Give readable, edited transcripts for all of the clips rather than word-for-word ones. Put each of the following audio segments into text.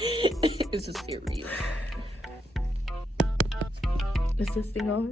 It's a series. Is this thing on?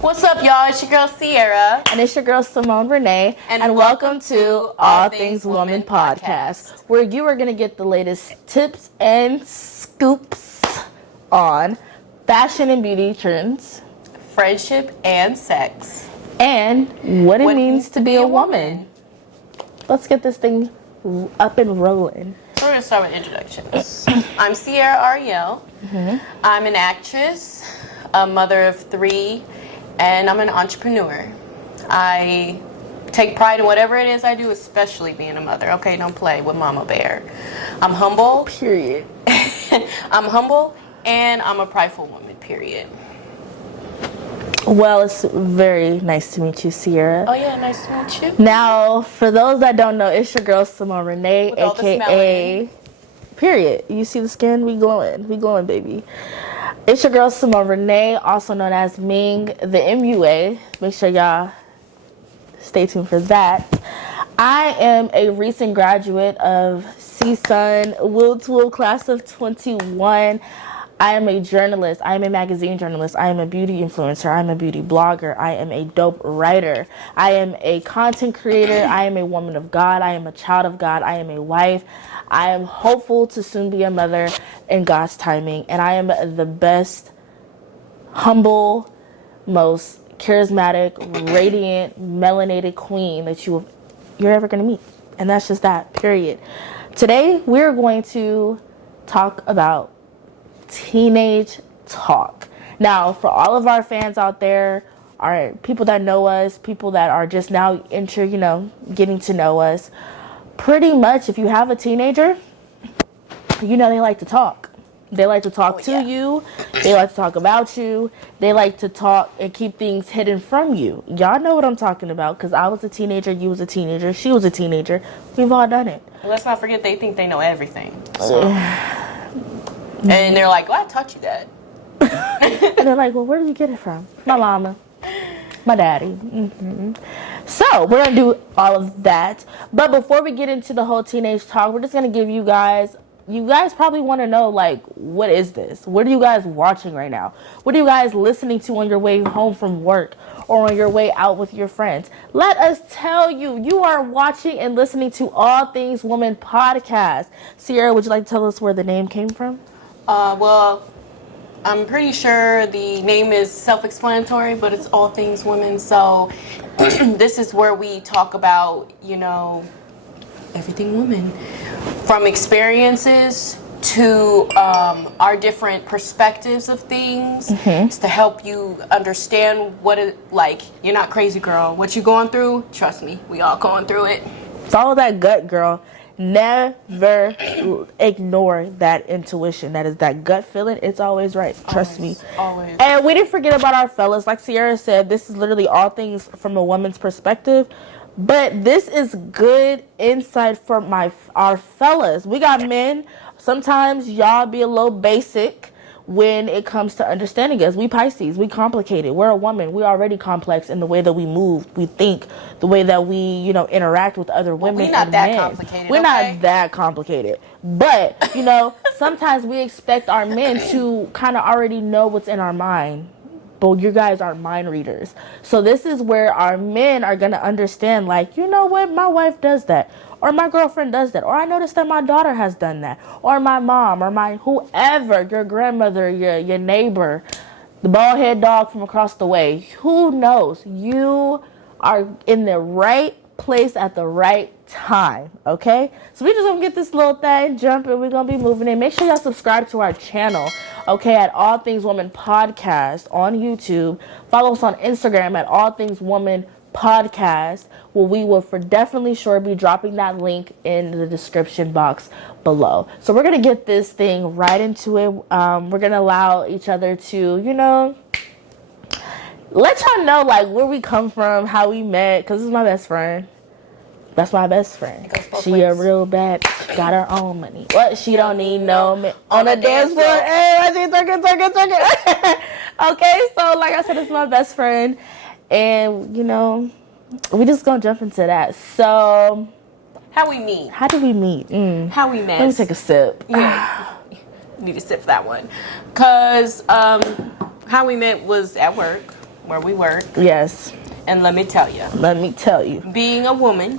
What's up, y'all? It's your girl Sierra. And it's your girl Symone Ranaye. And welcome to All Things Woman Podcast, where you are going to get the latest tips and scoops on fashion and beauty trends, Friendship and sex. and what it means to be a woman. Let's get this thing up and rolling. So we're going to start with introductions. I'm Sierra Arielle. I'm an actress, a mother of 3, and I'm an entrepreneur. I take pride in whatever it is I do, especially being a mother. Okay, don't play with Mama Bear. I'm humble. Period. I'm humble, and I'm a prideful woman, period. Well, it's very nice to meet you, Sierra. Oh, yeah, nice to meet you. Now, for those that don't know, it's your girl Symone Ranaye, With all this aka period. You see the skin? We glowing, baby. It's your girl Symone Ranaye, also known as Ming, the MUA. Make sure y'all stay tuned for that. I am a recent graduate of CSUN Will class of 21. I am a journalist. I am a magazine journalist. I am a beauty influencer. I am a beauty blogger. I am a dope writer. I am a content creator. I am a woman of God. I am a child of God. I am a wife. I am hopeful to soon be a mother in God's timing. And I am the best, humble, most charismatic, radiant, melanated queen that you're ever going to meet. And that's just that, period. Today, we're going to talk about teenage talk. Now, for all of our fans out there, our people that know us, people that are just now getting to know us, pretty much if you have a teenager, they like to talk. They like to talk to you. They like to talk about you. They like to talk and keep things hidden from you. Y'all know what I'm talking about, because I was a teenager, you was a teenager, she was a teenager. We've all done it. Let's not forget they think they know everything. So. And they're like, well, I taught you that. And they're like, well, where did you get it from? My mama. My daddy. Mm-hmm. So, we're going to do all of that. But before we get into the whole teenage talk, we're just going to give you guys probably want to know, like, what is this? What are you guys watching right now? What are you guys listening to on your way home from work or on your way out with your friends? Let us tell you, you are watching and listening to All Things Woman Podcast. Sierra, would you like to tell us where the name came from? Well, I'm pretty sure the name is self-explanatory, but it's All Things Women. So this is where we talk about, everything women. From experiences to our different perspectives of things. It's to help you understand what it like. You're not crazy, girl. What you going through, trust me, we all going through it. Follow that gut, girl. Never ignore that intuition. That is that gut feeling. It's always right. Trust me. Always. And we didn't forget about our fellas. Like Sierra said, this is literally all things from a woman's perspective. But this is good insight for our fellas. We got men. Sometimes y'all be a little basic when it comes to understanding us. We Pisces, we complicated. We're a woman. We're already complex in the way that we move, we think, the way that we, interact with other women. We're not and that men. complicated. We're not that complicated. But, sometimes we expect our men to kind of already know what's in our mind. But you guys are mind readers. So this is where our men are going to understand, like, you know what, my wife does that. Or my girlfriend does that. Or I noticed that my daughter has done that. Or my mom, or my whoever, your grandmother, your neighbor, the bald head dog from across the way. Who knows? You are in the right place at the right time, okay? So we just gonna get this little thing jumping. We're gonna be moving in. Make sure y'all subscribe to our channel, okay, at All Things Woman Podcast on YouTube. Follow us on Instagram at All Things Woman podcast. Well, we will for definitely sure be dropping that link in the description box below. So we're gonna get this thing right into it. We're gonna allow each other to, let y'all know like where we come from, how we met, because this is my best friend. That's my best friend. She a real bad bitch. Got her own money. What? She don't need no man on the dance floor. Hey, she twerking. Okay, so like I said, it's my best friend. And, we just gonna jump into that. So, how we meet? How did we meet? How we met? Let me take a sip. Yeah, need to sip for that one. Cause how we met was at work, where we work. Yes. And let me tell you, being a woman,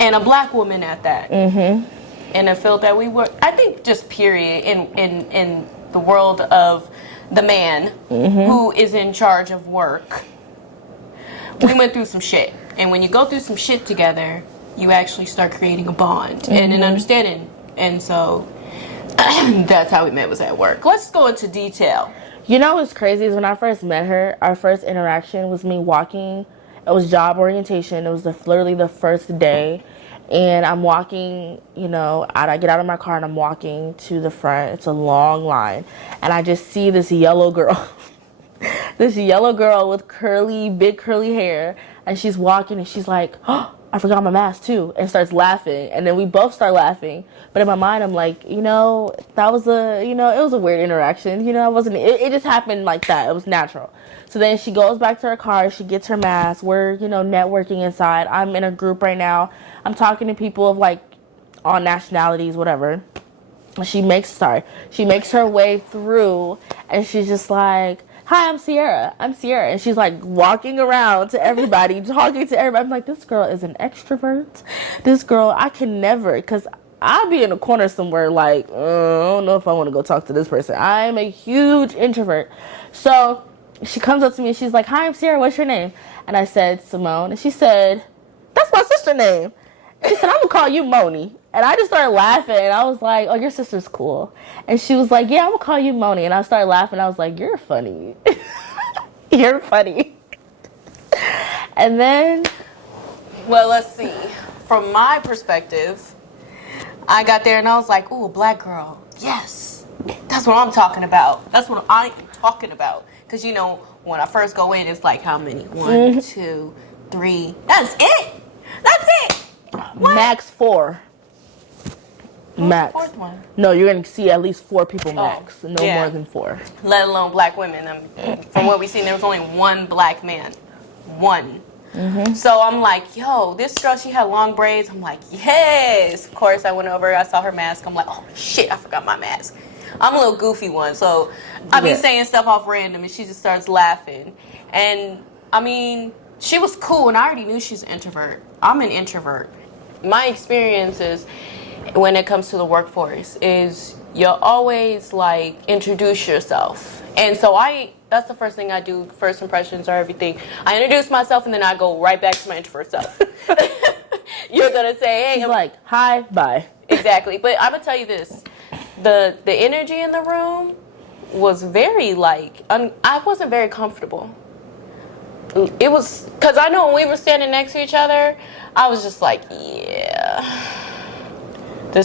and a black woman at that, in a field that we work, I think just period in the world of the man who is in charge of work. We went through some shit. And when you go through some shit together, you actually start creating a bond and an understanding. And so that's how we met, was at work. Let's go into detail. You know what's crazy is when I first met her, our first interaction was me walking. It was job orientation. It was literally the first day. And I'm walking, I get out of my car and I'm walking to the front. It's a long line. And I just see this yellow girl. This yellow girl with big curly hair, and she's walking and she's like, oh, I forgot my mask too, and starts laughing. And then we both start laughing. But in my mind, I'm like, that was it was a weird interaction. It just happened like that. It was natural. So then she goes back to her car, she gets her mask. We're, networking inside. I'm in a group right now. I'm talking to people of like all nationalities, whatever. She makes her way through, and she's just like, hi, I'm Sierra. And she's like walking around to everybody, talking to everybody. I'm like, this girl is an extrovert. This girl, I can never, because I'll be in a corner somewhere like, I don't know if I want to go talk to this person. I'm a huge introvert. So she comes up to me and she's like, hi, I'm Sierra. What's your name? And I said, Symone. And she said, that's my sister's name. And she said, I'm going to call you Moni. And I just started laughing, and I was like, oh, your sister's cool. And she was like, yeah, I'm going to call you Moni. And I started laughing. I was like, you're funny. You're funny. And then... Well, let's see. From my perspective, I got there, and I was like, ooh, black girl. Yes. That's what I'm talking about. That's what I am talking about. Because, when I first go in, it's like, how many? 1, 2, 3. That's it. That's it. What? Max 4. Max. The fourth one? No, you're going to see at least 4 people max. No more than 4. Let alone black women. From what we've seen, there was only 1 black man. 1. So I'm like, yo, this girl, she had long braids. I'm like, yes. Of course, I went over, I saw her mask. I'm like, oh, shit, I forgot my mask. I'm a little goofy one, so I be saying stuff off random, and she just starts laughing. And, she was cool, and I already knew she's an introvert. I'm an introvert. My experiences when it comes to the workforce is you'll always like introduce yourself. And so that's the first thing I do. First impressions are everything. I introduce myself and then I go right back to my introvert self. You're gonna say, hey, I'm like, hi, bye. Exactly. But I'm gonna tell you this, the energy in the room was very I wasn't very comfortable. It was because I know when we were standing next to each other, I was just like, yeah. It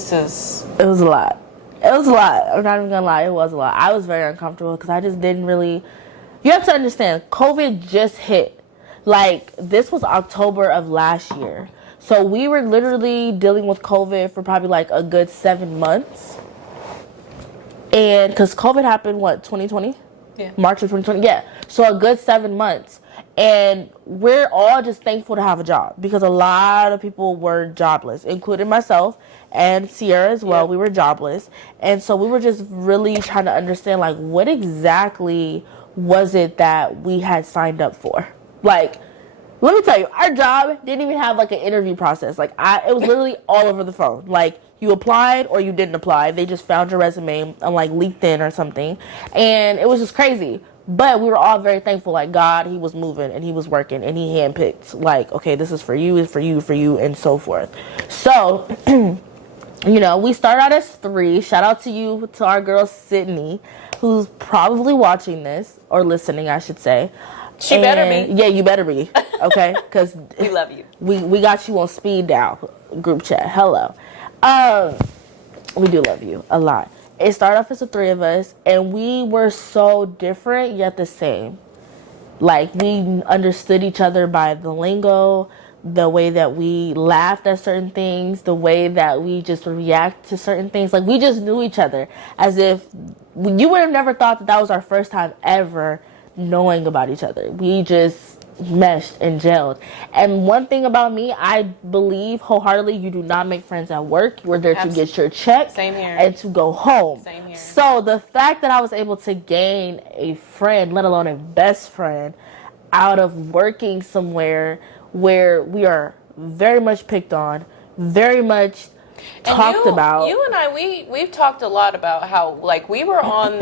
was a lot. I'm not even gonna lie, it was a lot. I was very uncomfortable because I just didn't really. You have to understand, COVID just hit. Like, this was October of last year. So we were literally dealing with COVID for probably like a good 7 months. And because COVID happened, 2020? Yeah. March of 2020, yeah. So a good 7 months. And we're all just thankful to have a job because a lot of people were jobless, including myself and Sierra as well. Yep. We were jobless. And so we were just really trying to understand, like, what exactly was it that we had signed up for? Like, let me tell you, our job didn't even have, like, an interview process. Like, it was literally all over the phone. Like, you applied or you didn't apply. They just found your resume on, like, LinkedIn or something. And it was just crazy. But we were all very thankful, like, God, he was moving and he was working and he handpicked, like, okay, this is for you, for you, and so forth. So, we started out as 3. Shout out to our girl, Sydney, who's probably watching this, or listening, I should say. She better be. Yeah, you better be. Okay, because We love you. We got you on speed dial group chat. Hello. We do love you a lot. It started off as the three of us, and we were so different yet the same. Like, we understood each other by the lingo, the way that we laughed at certain things, the way that we just react to certain things. Like, we just knew each other as if you would have never thought that that was our first time ever knowing about each other. We just meshed and gelled. And one thing about me, I believe wholeheartedly, you do not make friends at work. You're there to get your check. Same here. And to go home. Same here. So the fact that I was able to gain a friend, let alone a best friend, out of working somewhere where we are very much picked on, very much talked about. You and I, we've talked a lot about how, like, we were on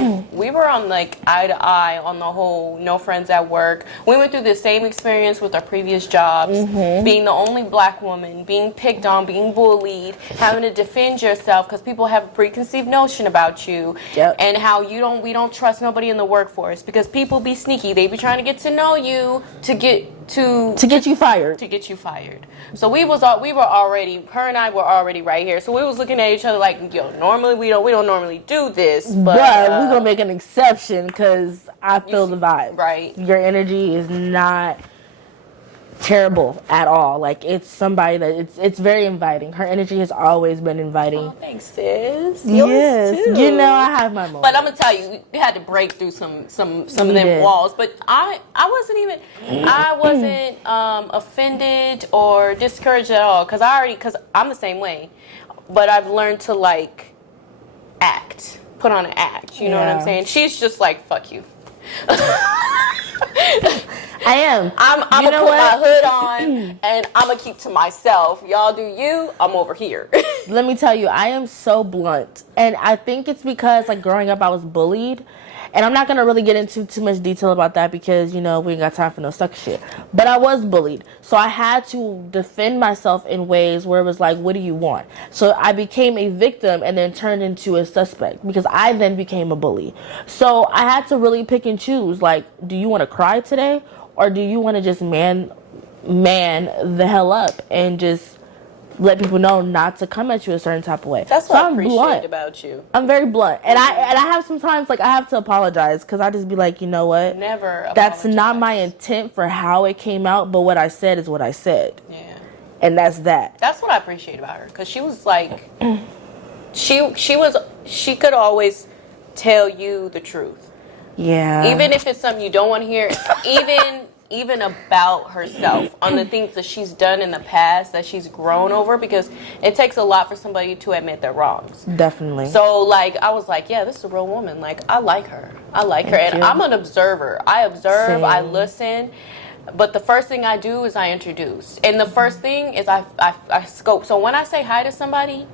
like eye to eye on the whole no friends at work. We went through the same experience with our previous jobs, being the only black woman, being picked on, being bullied, having to defend yourself because people have a preconceived notion about you, and how we don't trust nobody in the workforce because people be sneaky. They be trying to get to know you to get you fired. So her and I were already right here. So we was looking at each other like, yo, normally we don't normally do this, but we're gonna make an exception because I feel the vibe. Right. Your energy is not terrible at all. Like, it's somebody that it's very inviting. Her energy has always been inviting. Oh, thanks, sis. Yes, too. you know I have my moments. But I'm gonna tell you, we had to break through some of them walls. But I wasn't offended or discouraged at all because I'm the same way. But I've learned to, like, put on an act. You know what I'm saying? She's just like, fuck you. I am. I'm gonna put my hood on and I'm gonna keep to myself. Y'all do you. I'm over here. Let me tell you, I am so blunt, and I think it's because, like, growing up I was bullied, and I'm not gonna really get into too much detail about that because, you know, we ain't got time for no sucker shit. But I was bullied, so I had to defend myself in ways where it was like, what do you want? So I became a victim and then turned into a suspect because I then became a bully. So I had to really pick and choose. Like, do you want to cry today, or do you want to just man the hell up and just let people know not to come at you a certain type of way? That's what I appreciate about you. I'm very blunt, and I have sometimes, like, I have to apologize because I just be like, you know what? Never. That's not my intent for how it came out, but what I said is what I said. Yeah. And that's that. That's what I appreciate about her because she was like, she could always tell you the truth. Yeah. Even if it's something you don't want to hear, even about herself, on the things that she's done in the past that she's grown over, because it takes a lot for somebody to admit their wrongs. Definitely. So, like, I was like, yeah, this is a real woman. Like, I like her. And I'm an observer. I observe, I listen, but the first thing I do is I introduce. And the first thing is I scope. So when I say hi to somebody,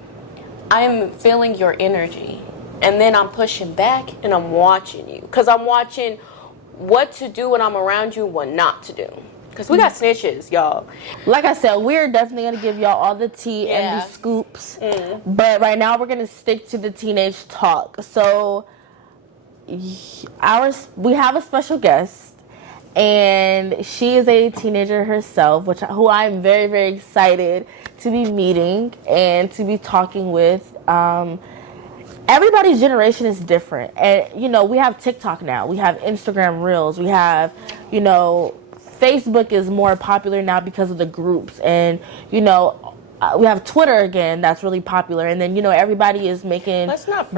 I'm feeling your energy. And then I'm pushing back and I'm watching you. Because I'm watching what to do when I'm around you, what not to do. Because we got snitches, y'all. Like I said, we're definitely going to give y'all all the tea and the scoops. But right now, we're going to stick to the teenage talk. So, we have a special guest. And she is a teenager herself, who I'm very, very excited to be meeting and to be talking with. Everybody's generation is different. And, you know, we have TikTok now. We have Instagram Reels. We have, you know, Facebook is more popular now because of the groups. And, you know, we have Twitter again that's really popular. And then, you know, everybody is making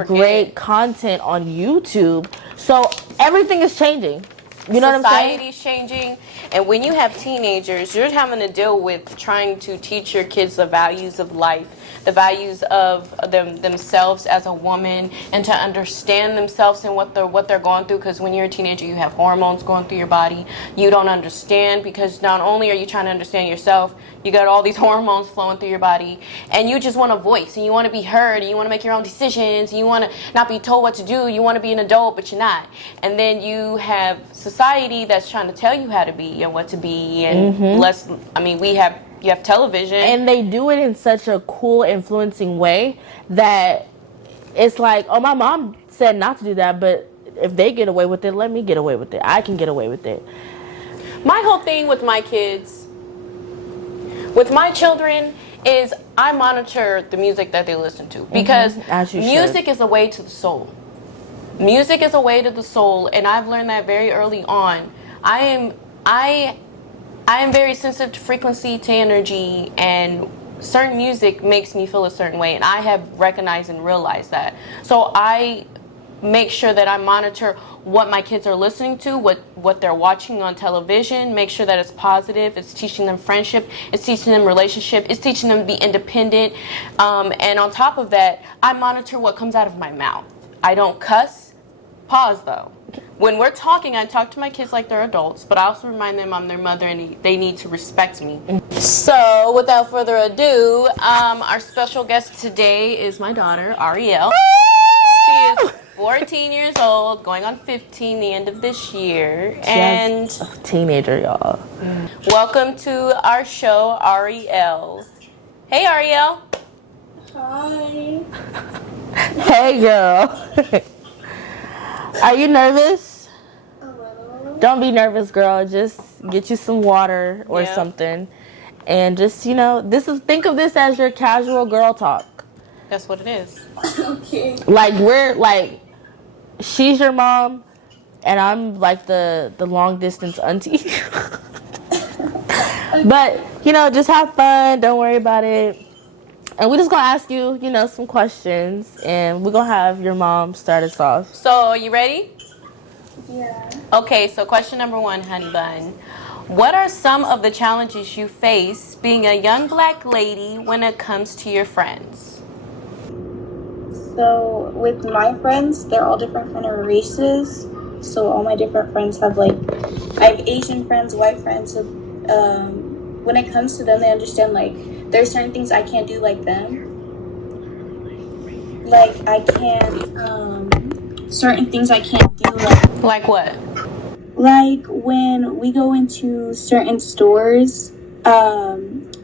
great content on YouTube. So everything is changing. You know what I'm saying? Society's changing. And when you have teenagers, you're having to deal with trying to teach your kids the values of life, the values of themselves as a woman, and to understand themselves and what they're going through. Because when you're a teenager, you have hormones going through your body. You don't understand because not only are you trying to understand yourself, you got all these hormones flowing through your body, and you just want a voice, and you want to be heard, and you want to make your own decisions, and you want to not be told what to do. You want to be an adult, but you're not. And then you have society that's trying to tell you how to be and what to be, and you have television. And they do it in such a cool, influencing way that it's like, oh, my mom said not to do that, but if they get away with it, let me get away with it. I can get away with it. My whole thing with my kids, with my children, is I monitor the music that they listen to, because music is a way to the soul. Music is a way to the soul, and I've learned that very early on. I am very sensitive to frequency, to energy, and certain music makes me feel a certain way, and I have recognized and realized that. So I make sure that I monitor what my kids are listening to, what they're watching on television, make sure that it's positive, it's teaching them friendship, it's teaching them relationship, it's teaching them to be independent. And on top of that, I monitor what comes out of my mouth. I don't cuss. Pause though. When we're talking, I talk to my kids like they're adults, but I also remind them I'm their mother and they need to respect me. So without further ado, our special guest today is my daughter, Arielle. She is 14 years old, going on 15 the end of this year. And a teenager, y'all. Welcome to our show, Arielle. Hey, Arielle. Hi. Hey, girl. Are you nervous? A little. Don't be nervous, girl. Just get you some water or something. And just, think of this as your casual girl talk. That's what it is. Okay. Like, she's your mom, and I'm like the long distance auntie. But, just have fun. Don't worry about it. And we're just going to ask you, some questions. And we're going to have your mom start us off. So, are you ready? Yeah. Okay, so question number 1, honey bun. What are some of the challenges you face being a young black lady when it comes to your friends? So with my friends, they're all different kind of races. So all my different friends have I have Asian friends, white friends. So when it comes to them, they understand there's certain things I can't do like them. I can't certain things I can't do Like what? When we go into certain stores,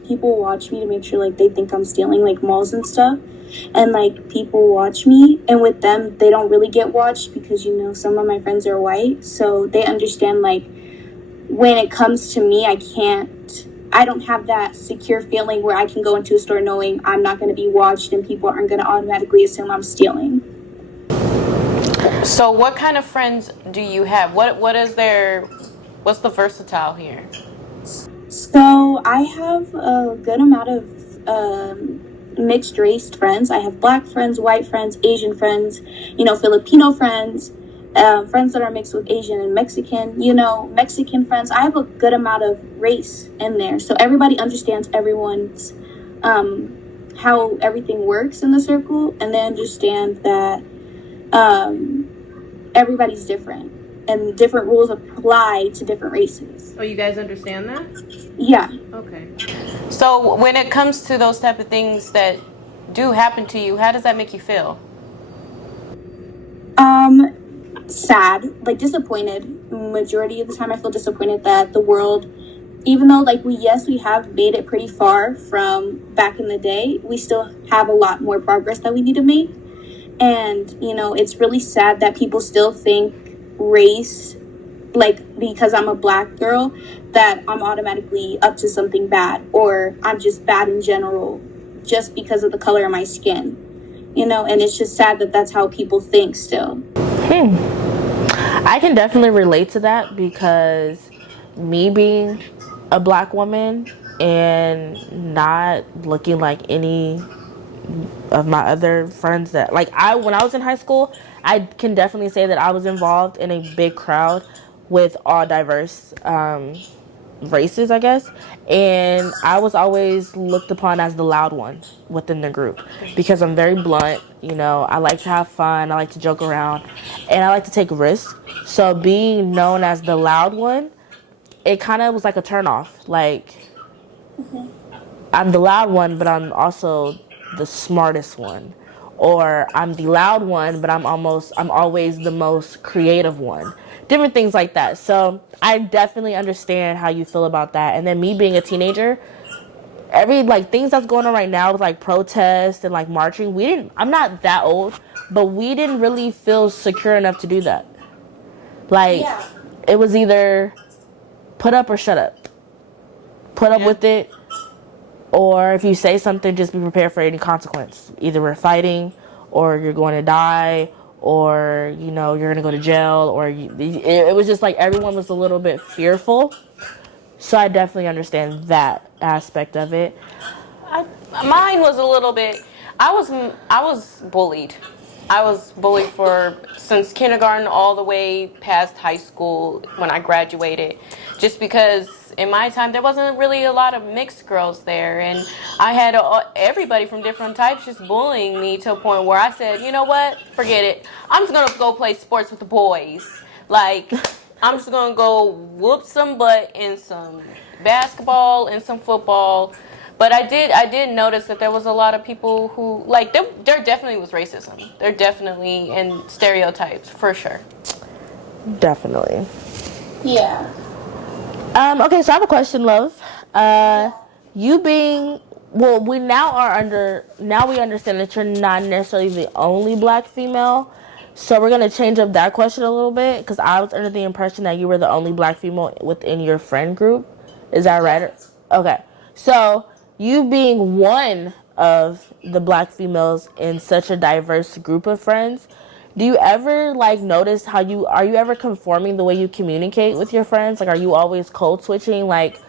people watch me to make sure they think I'm stealing malls and stuff. And people watch me, and with them they don't really get watched because some of my friends are white, so they understand when it comes to me, I don't have that secure feeling where I can go into a store knowing I'm not going to be watched and people aren't going to automatically assume I'm stealing. So what kind of friends do you have? What's the versatile here? So I have a good amount of mixed race friends. I have black friends, white friends, Asian friends, Filipino friends, friends that are mixed with Asian and Mexican, Mexican friends. I have a good amount of race in there. So everybody understands everyone's, how everything works in the circle, and they understand that everybody's different and different rules apply to different races. Oh, you guys understand that? Yeah. Okay. So when it comes to those type of things that do happen to you, how does that make you feel? Sad, disappointed. Majority of the time I feel disappointed that the world, even though we have made it pretty far from back in the day, we still have a lot more progress that we need to make. And it's really sad that people still think race, because I'm a black girl, that I'm automatically up to something bad, or I'm just bad in general just because of the color of my skin, and it's just sad that that's how people think still. I can definitely relate to that, because me being a black woman and not looking like any of my other friends that when I was in high school, I can definitely say that I was involved in a big crowd with all diverse races, I guess, and I was always looked upon as the loud one within the group because I'm very blunt. I like to have fun, I like to joke around, and I like to take risks. So being known as the loud one, it kind of was like a turnoff. I'm the loud one, but I'm also the smartest one. Or I'm the loud one, but I'm always the most creative one. Different things like that. So I definitely understand how you feel about that. And then me being a teenager, every things that's going on right now with protests and marching, I'm not that old, but we didn't really feel secure enough to do that. It was either put up or shut up. Put up with it, or if you say something, just be prepared for any consequence. Either we're fighting, or you're going to die, or you're going to go to jail, or it was just like everyone was a little bit fearful. So I definitely understand that aspect of it. Mine was a little bit. I was bullied. I was bullied since kindergarten all the way past high school when I graduated, just because in my time there wasn't really a lot of mixed girls there, and I had everybody from different types just bullying me to a point where I said, you know what, forget it. I'm just gonna go play sports with the boys. Like, I'm just gonna go whoop some butt in some basketball and some football. But I did notice that there was a lot of people who, like, there definitely was racism. There definitely, and stereotypes, for sure. Definitely. Yeah. Okay, so I have a question, love. You being, well, we understand that you're not necessarily the only black female. So we're going to change up that question a little bit, because I was under the impression that you were the only black female within your friend group. Is that right? Okay. So you being one of the black females in such a diverse group of friends, do you ever notice are you ever conforming the way you communicate with your friends? Like, are you always code switching? Like,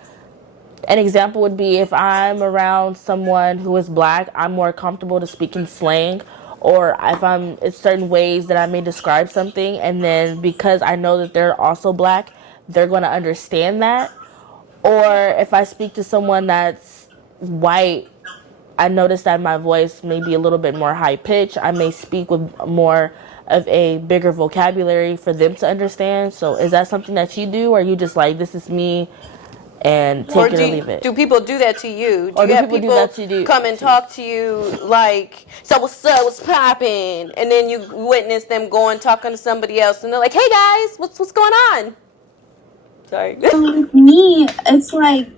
an example would be if I'm around someone who is black, I'm more comfortable to speak in slang, or if it's certain ways that I may describe something, and then because I know that they're also black, they're going to understand that. Or if I speak to someone that's white, I notice that my voice may be a little bit more high pitched. I may speak with more of a bigger vocabulary for them to understand. So is that something that you do, or are you just like, this is me and take it or leave it? Do people do that to you? Do you have people come and talk to you like, so what's up, what's poppin'? And then you witness them going talking to somebody else, and they're like, hey guys, what's going on? Sorry. So with me, it's like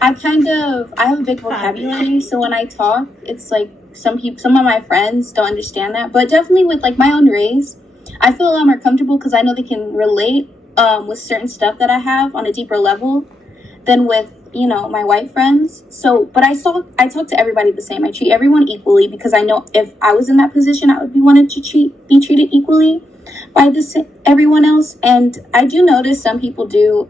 I have a big vocabulary, so when I talk, it's like some of my friends don't understand that, but definitely with like my own race, I feel a lot more comfortable because I know they can relate with certain stuff that I have on a deeper level than with my white friends. So, but I talk to everybody the same. I treat everyone equally because I know if I was in that position, I would be wanted to be treated equally by everyone else. And I do notice some people do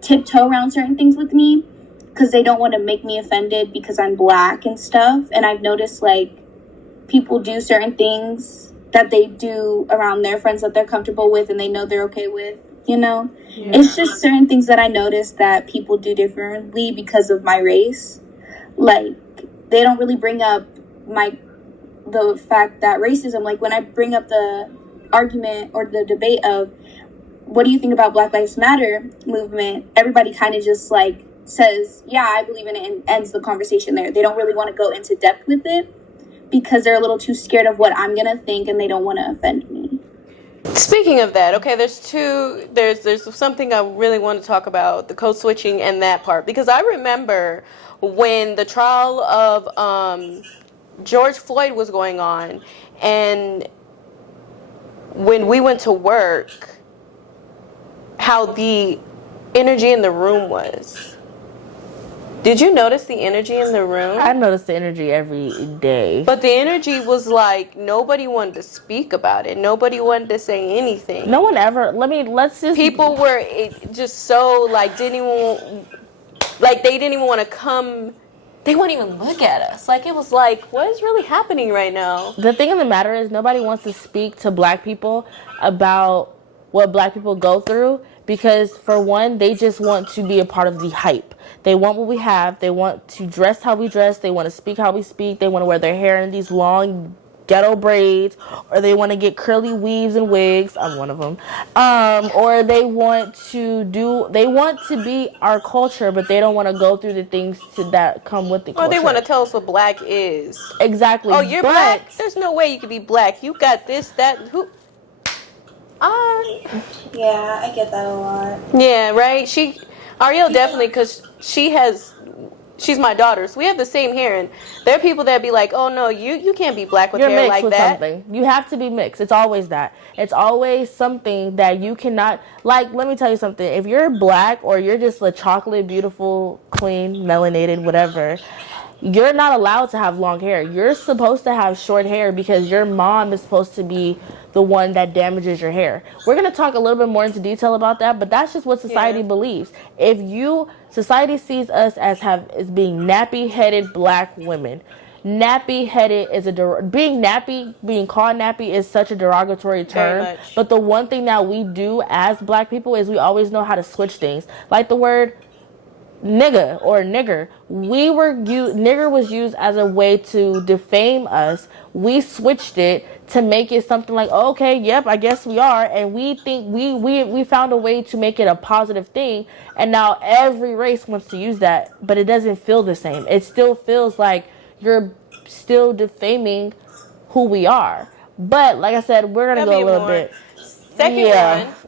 tiptoe around certain things with me because they don't want to make me offended because I'm black and stuff. And I've noticed like people do certain things that they do around their friends that they're comfortable with and they know they're okay with, Yeah. It's just certain things that I notice that people do differently because of my race. Like, they don't really bring up the fact that racism, like when I bring up the argument or the debate of what do you think about Black Lives Matter movement, everybody kind of just like says, yeah, I believe in it, and ends the conversation there. They don't really want to go into depth with it because they're a little too scared of what I'm gonna think and they don't want to offend me. Speaking of that, okay, there's something I really want to talk about, the code switching and that part, because I remember when the trial of George Floyd was going on, and when we went to work, how the energy in the room was. Did you notice the energy in the room? I notice the energy every day. But the energy was like nobody wanted to speak about it. Nobody wanted to say anything. No one ever. Let's just. People were just so like they didn't even want to come. They wouldn't even look at us. Like, it was like, what is really happening right now? The thing of the matter is nobody wants to speak to black people about what black people go through because, for one, they just want to be a part of the hype. They want what we have. They want to dress how we dress. They want to speak how we speak. They want to wear their hair in these long ghetto braids, or they want to get curly weaves and wigs. I'm one of them. Or they want to be our culture, but they don't want to go through the things that come with the culture. Or they want to tell us what black is. Exactly. Oh, you're black? There's no way you could be black. You got this, that, who? Yeah, I get that a lot. Yeah, right? Arielle definitely, because she has she's my daughter, so we have the same hair. And there are people that be like, oh no, you can't be black with You're hair mixed like with that. something. You have to be mixed. It's always that. It's always something that you cannot, like, let me tell you something. If you're black or you're just a chocolate, beautiful, clean, melanated, whatever, you're not allowed to have long hair. You're supposed to have short hair because your mom is supposed to be the one that damages your hair. We're going to talk a little bit more into detail about that, but that's just what society believes. If society sees us as being nappy-headed black women. Nappy-headed is being called nappy is such a derogatory term. But the one thing that we do as black people is we always know how to switch things. Like the word nigga or nigger, nigger was used as a way to defame us. We switched it to make it something like, oh, okay, yep, I guess we are, and we think we found a way to make it a positive thing, and now every race wants to use that, but it doesn't feel the same. It still feels like you're still defaming who we are. But like I said, we're gonna go a little bit.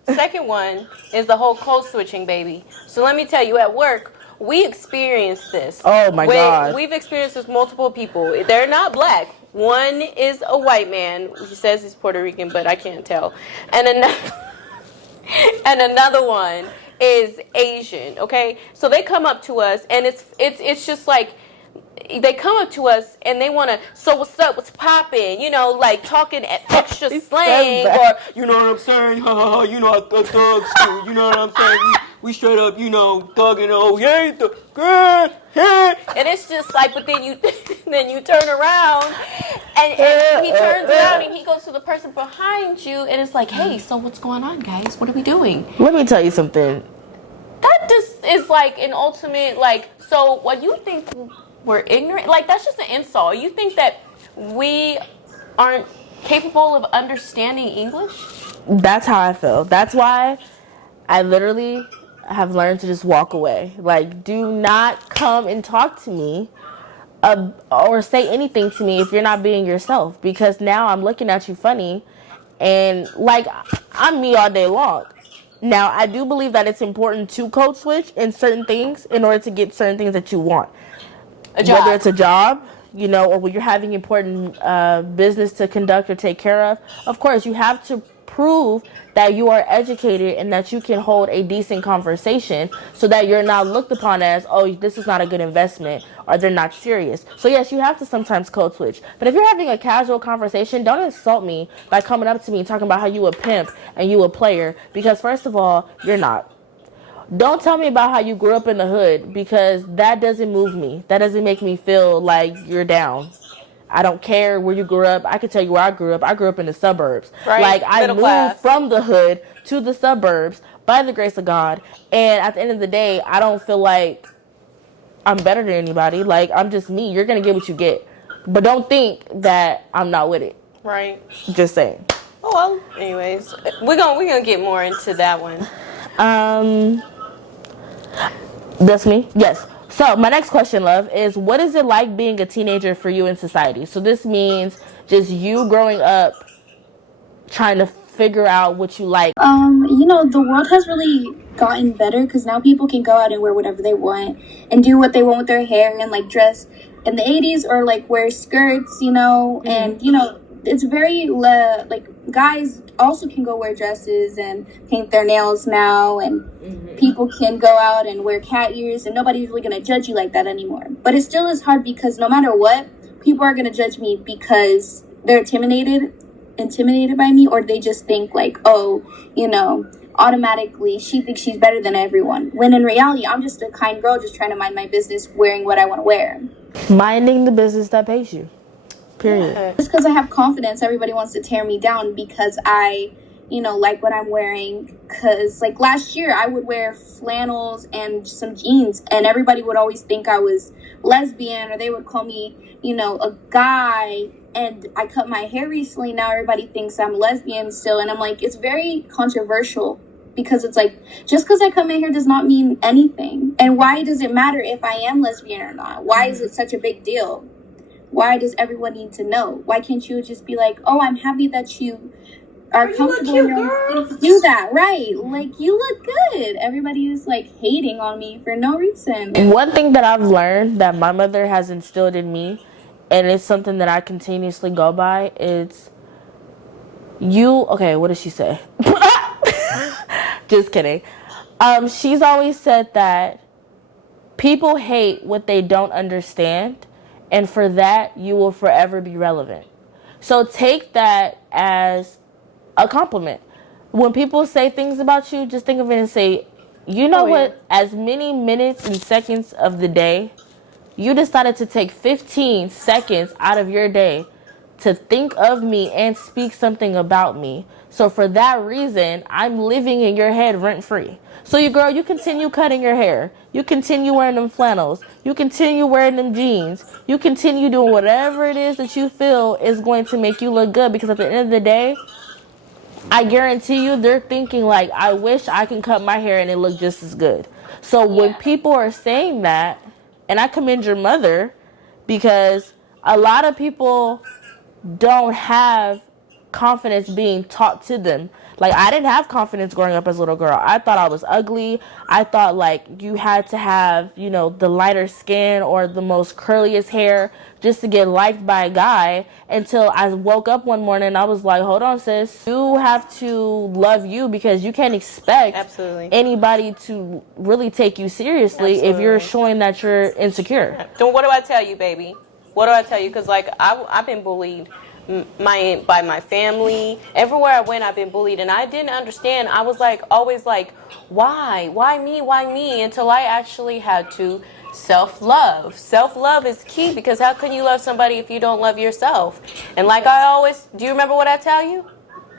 Second one is the whole code switching, baby. So let me tell you, at work, we experienced this. Oh my God. We've experienced this multiple people. They're not black. One is a white man. He says he's Puerto Rican, but I can't tell. And another one is Asian. Okay, so they come up to us, and it's just like, they come up to us and they want to, so what's up, what's poppin', you know, like talking extra slang, or, you know what I'm saying, ha ha ha, you know, I thugs too, you know what I'm saying, we straight up, you know, thugging, oh, yeah, the girl, yeah. And it's just like, but then you turn around, and he turns around and he goes to the person behind you, and it's like, hey, so what's going on, guys, what are we doing? Let me tell you something. That just is like an ultimate, like, so what you think we're ignorant, like, that's just an insult. You think that we aren't capable of understanding English? That's how I feel. That's why I literally have learned to just walk away. Like, do not come and talk to me or say anything to me if you're not being yourself, because now I'm looking at you funny, and like, I'm me all day long. Now, I do believe that it's important to code switch in certain things in order to get certain things that you want. Whether it's a job, you know, or when you're having important business to conduct or take care of course, you have to prove that you are educated and that you can hold a decent conversation so that you're not looked upon as, oh, this is not a good investment, or they're not serious. So yes, you have to sometimes code switch. But if you're having a casual conversation, don't insult me by coming up to me and talking about how you a pimp and you a player, because first of all, you're not. Don't tell me about how you grew up in the hood, because that doesn't move me. That doesn't make me feel like you're down. I don't care where you grew up. I can tell you where I grew up. I grew up in the suburbs. Right. Like, I moved from the hood to the suburbs by the grace of God. And at the end of the day, I don't feel like I'm better than anybody. Like, I'm just me. You're going to get what you get. But don't think that I'm not with it. Right. Just saying. Oh, well, anyways, we're gonna get more into that one. That's me? Yes. So my next question, love, is what is it like being a teenager for you in society? So this means just you growing up trying to figure out what you like. You know, the world has really gotten better because now people can go out and wear whatever they want and do what they want with their hair and like dress in the 80s or like wear skirts, you know, and you know, it's very like guys also can go wear dresses and paint their nails now, and people can go out and wear cat ears, and nobody's really going to judge you like that anymore. But it still is hard because no matter what, people are going to judge me because they're intimidated by me, or they just think like, oh, you know, automatically she thinks she's better than everyone, when in reality I'm just a kind girl just trying to mind my business, wearing what I want to wear, minding the business that pays you. Period. Yeah. Just because I have confidence, everybody wants to tear me down because I, you know, like what I'm wearing. Because, like, last year, I would wear flannels and some jeans, and everybody would always think I was lesbian, or they would call me, you know, a guy. And I cut my hair recently. Now everybody thinks I'm lesbian still. And I'm like, it's very controversial because it's like, just because I cut my hair does not mean anything. And why does it matter if I am lesbian or not? Why is it such a big deal? Why does everyone need to know? Why can't you just be like, oh, I'm happy that you are comfortable in your own skin to do that, right? Like, you look good. Everybody is like hating on me for no reason. One thing that I've learned that my mother has instilled in me, and it's something that I continuously go by, is okay, what does she say? Just kidding. She's always said that people hate what they don't understand, and for that, you will forever be relevant. So take that as a compliment. When people say things about you, just think of it and say, you know what? As many minutes and seconds of the day, you decided to take 15 seconds out of your day to think of me and speak something about me. So for that reason, I'm living in your head rent free. So you continue cutting your hair. You continue wearing them flannels. You continue wearing them jeans. You continue doing whatever it is that you feel is going to make you look good, because at the end of the day, I guarantee you they're thinking like, I wish I can cut my hair and it look just as good. So when people are saying that, and I commend your mother, because a lot of people don't have confidence being taught to them. Like, I didn't have confidence growing up as a little girl. I thought I was ugly. I thought like you had to have, the lighter skin or the most curliest hair just to get liked by a guy, until I woke up one morning and I was like, hold on, sis. You have to love you, because you can't expect anybody to really take you seriously if you're showing that you're insecure. Then what do I tell you, baby? What do I tell you? Because like I've been bullied by my family. Everywhere I went, I've been bullied, and I didn't understand. I was like always like, why me, until I actually had to self-love. Self-love is key, because how can you love somebody if you don't love yourself? And like I always, do you remember what I tell you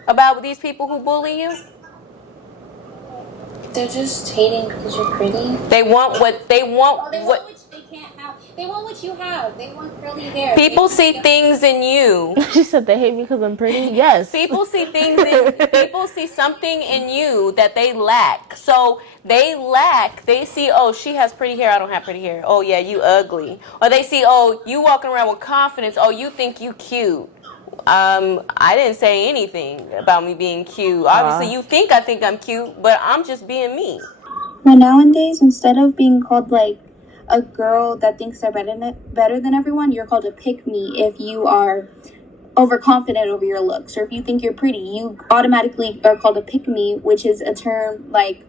about these people who bully you? They're just hating because you're pretty. They want what they want. They want what they can't have. They want what you have. They want curly hair. People see things in you. She said they hate me because I'm pretty. Yes. People see people see something in you that they lack. So they see, oh, she has pretty hair, I don't have pretty hair. Oh yeah, you ugly. Or they see, oh, you walking around with confidence. Oh, you think you cute. I didn't say anything about me being cute. Obviously, you think I think I'm cute, but I'm just being me. Well, nowadays, instead of being called like a girl that thinks they're better than everyone, you're called a pick-me if you are overconfident over your looks, or if you think you're pretty, you automatically are called a pick-me, which is a term like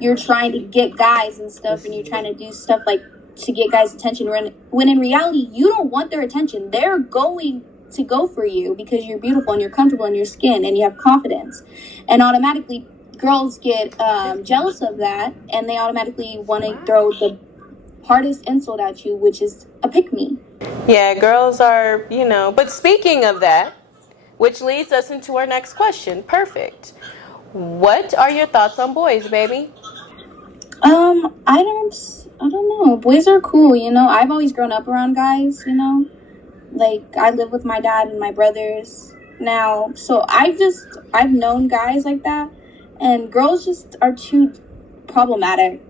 you're trying to get guys and stuff, and you're trying to do stuff like to get guys' attention. When in reality, you don't want their attention. They're going to go for you because you're beautiful and you're comfortable in your skin and you have confidence, and automatically girls get jealous of that, and they automatically want to throw the hardest insult at you, which is a pick-me. Yeah, girls are, but speaking of that, which leads us into our next question. Perfect. What are your thoughts on boys, baby? I don't know. Boys are cool, I've always grown up around guys, like I live with my dad and my brothers now, so I've known guys like that, and girls just are too problematic.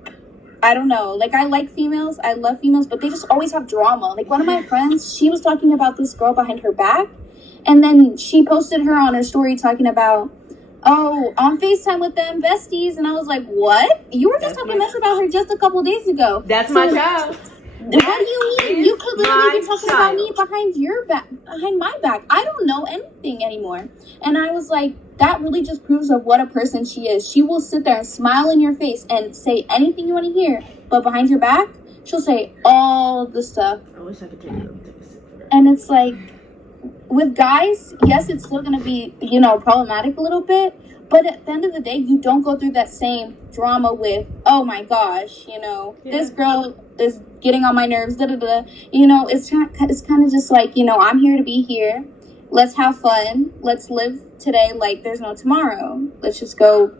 I don't know. Like, I like females. I love females, but they just always have drama. Like, one of my friends, she was talking about this girl behind her back, and then she posted her on her story talking about, oh, on FaceTime with them, besties, and I was like, what? You were just talking mess about her just a couple days ago. That's my child. What do you mean? You could literally be talking about me behind my back. I don't know anything anymore. And I was like, that really just proves of what a person she is. She will sit there and smile in your face and say anything you want to hear, but behind your back, she'll say all the stuff. I wish I could take them. And it's like, with guys, yes, it's still going to be, problematic a little bit, but at the end of the day, you don't go through that same drama with, oh my gosh, this girl is getting on my nerves, it's kind of just like, I'm here to be here. Let's have fun. Let's live today like there's no tomorrow. Let's just go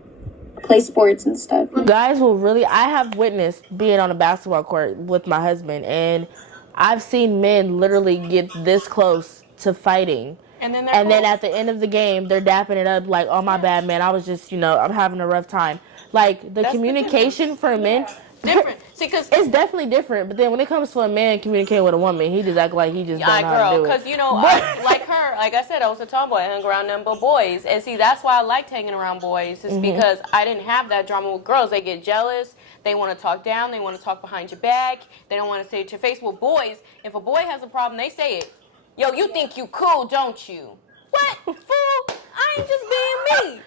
play sports and stuff. Guys will really, I have witnessed being on a basketball court with my husband, and I've seen men literally get this close to fighting. And then at the end of the game, they're dapping it up like, oh, my bad, man. I was just, I'm having a rough time. Like, the communication for men. Different. See, because it's definitely different. But then when it comes to a man communicating with a woman, he just act like he just don't know how to do it. Because, you know, like her, like I said, I was a tomboy. I hung around them but boys. And see, that's why I liked hanging around boys. It's because I didn't have that drama with girls. They get jealous. They want to talk down. They want to talk behind your back. They don't want to say it to your face. With boys, if a boy has a problem, they say it. Yo, you think you cool, don't you? What? Fool, I ain't just being me.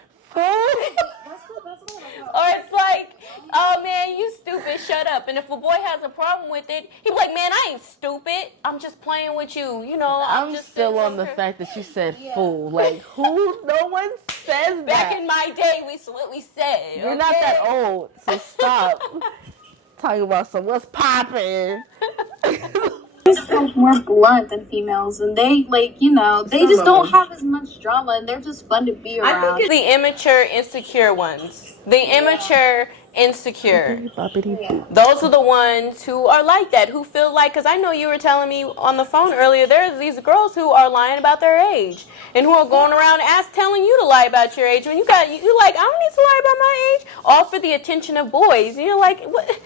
Or it's like, oh man, you stupid, shut up. And if a boy has a problem with it, he be like, man, I ain't stupid. I'm just playing with you. You know, I'm just still on the fact that you said fool. Like, who? No one says that. Back in my day, we what we said. You're not that old, so stop talking about some what's popping. Like more blunt than females, and they like, you know, they just don't have as much drama, and they're just fun to be around. I think it's the immature, insecure ones. The immature, insecure. Those are the ones who are like that, who feel like, because I know you were telling me on the phone earlier, there's these girls who are lying about their age and who are going around telling you to lie about your age when you're like, I don't need to lie about my age, all for the attention of boys. And you're like, what?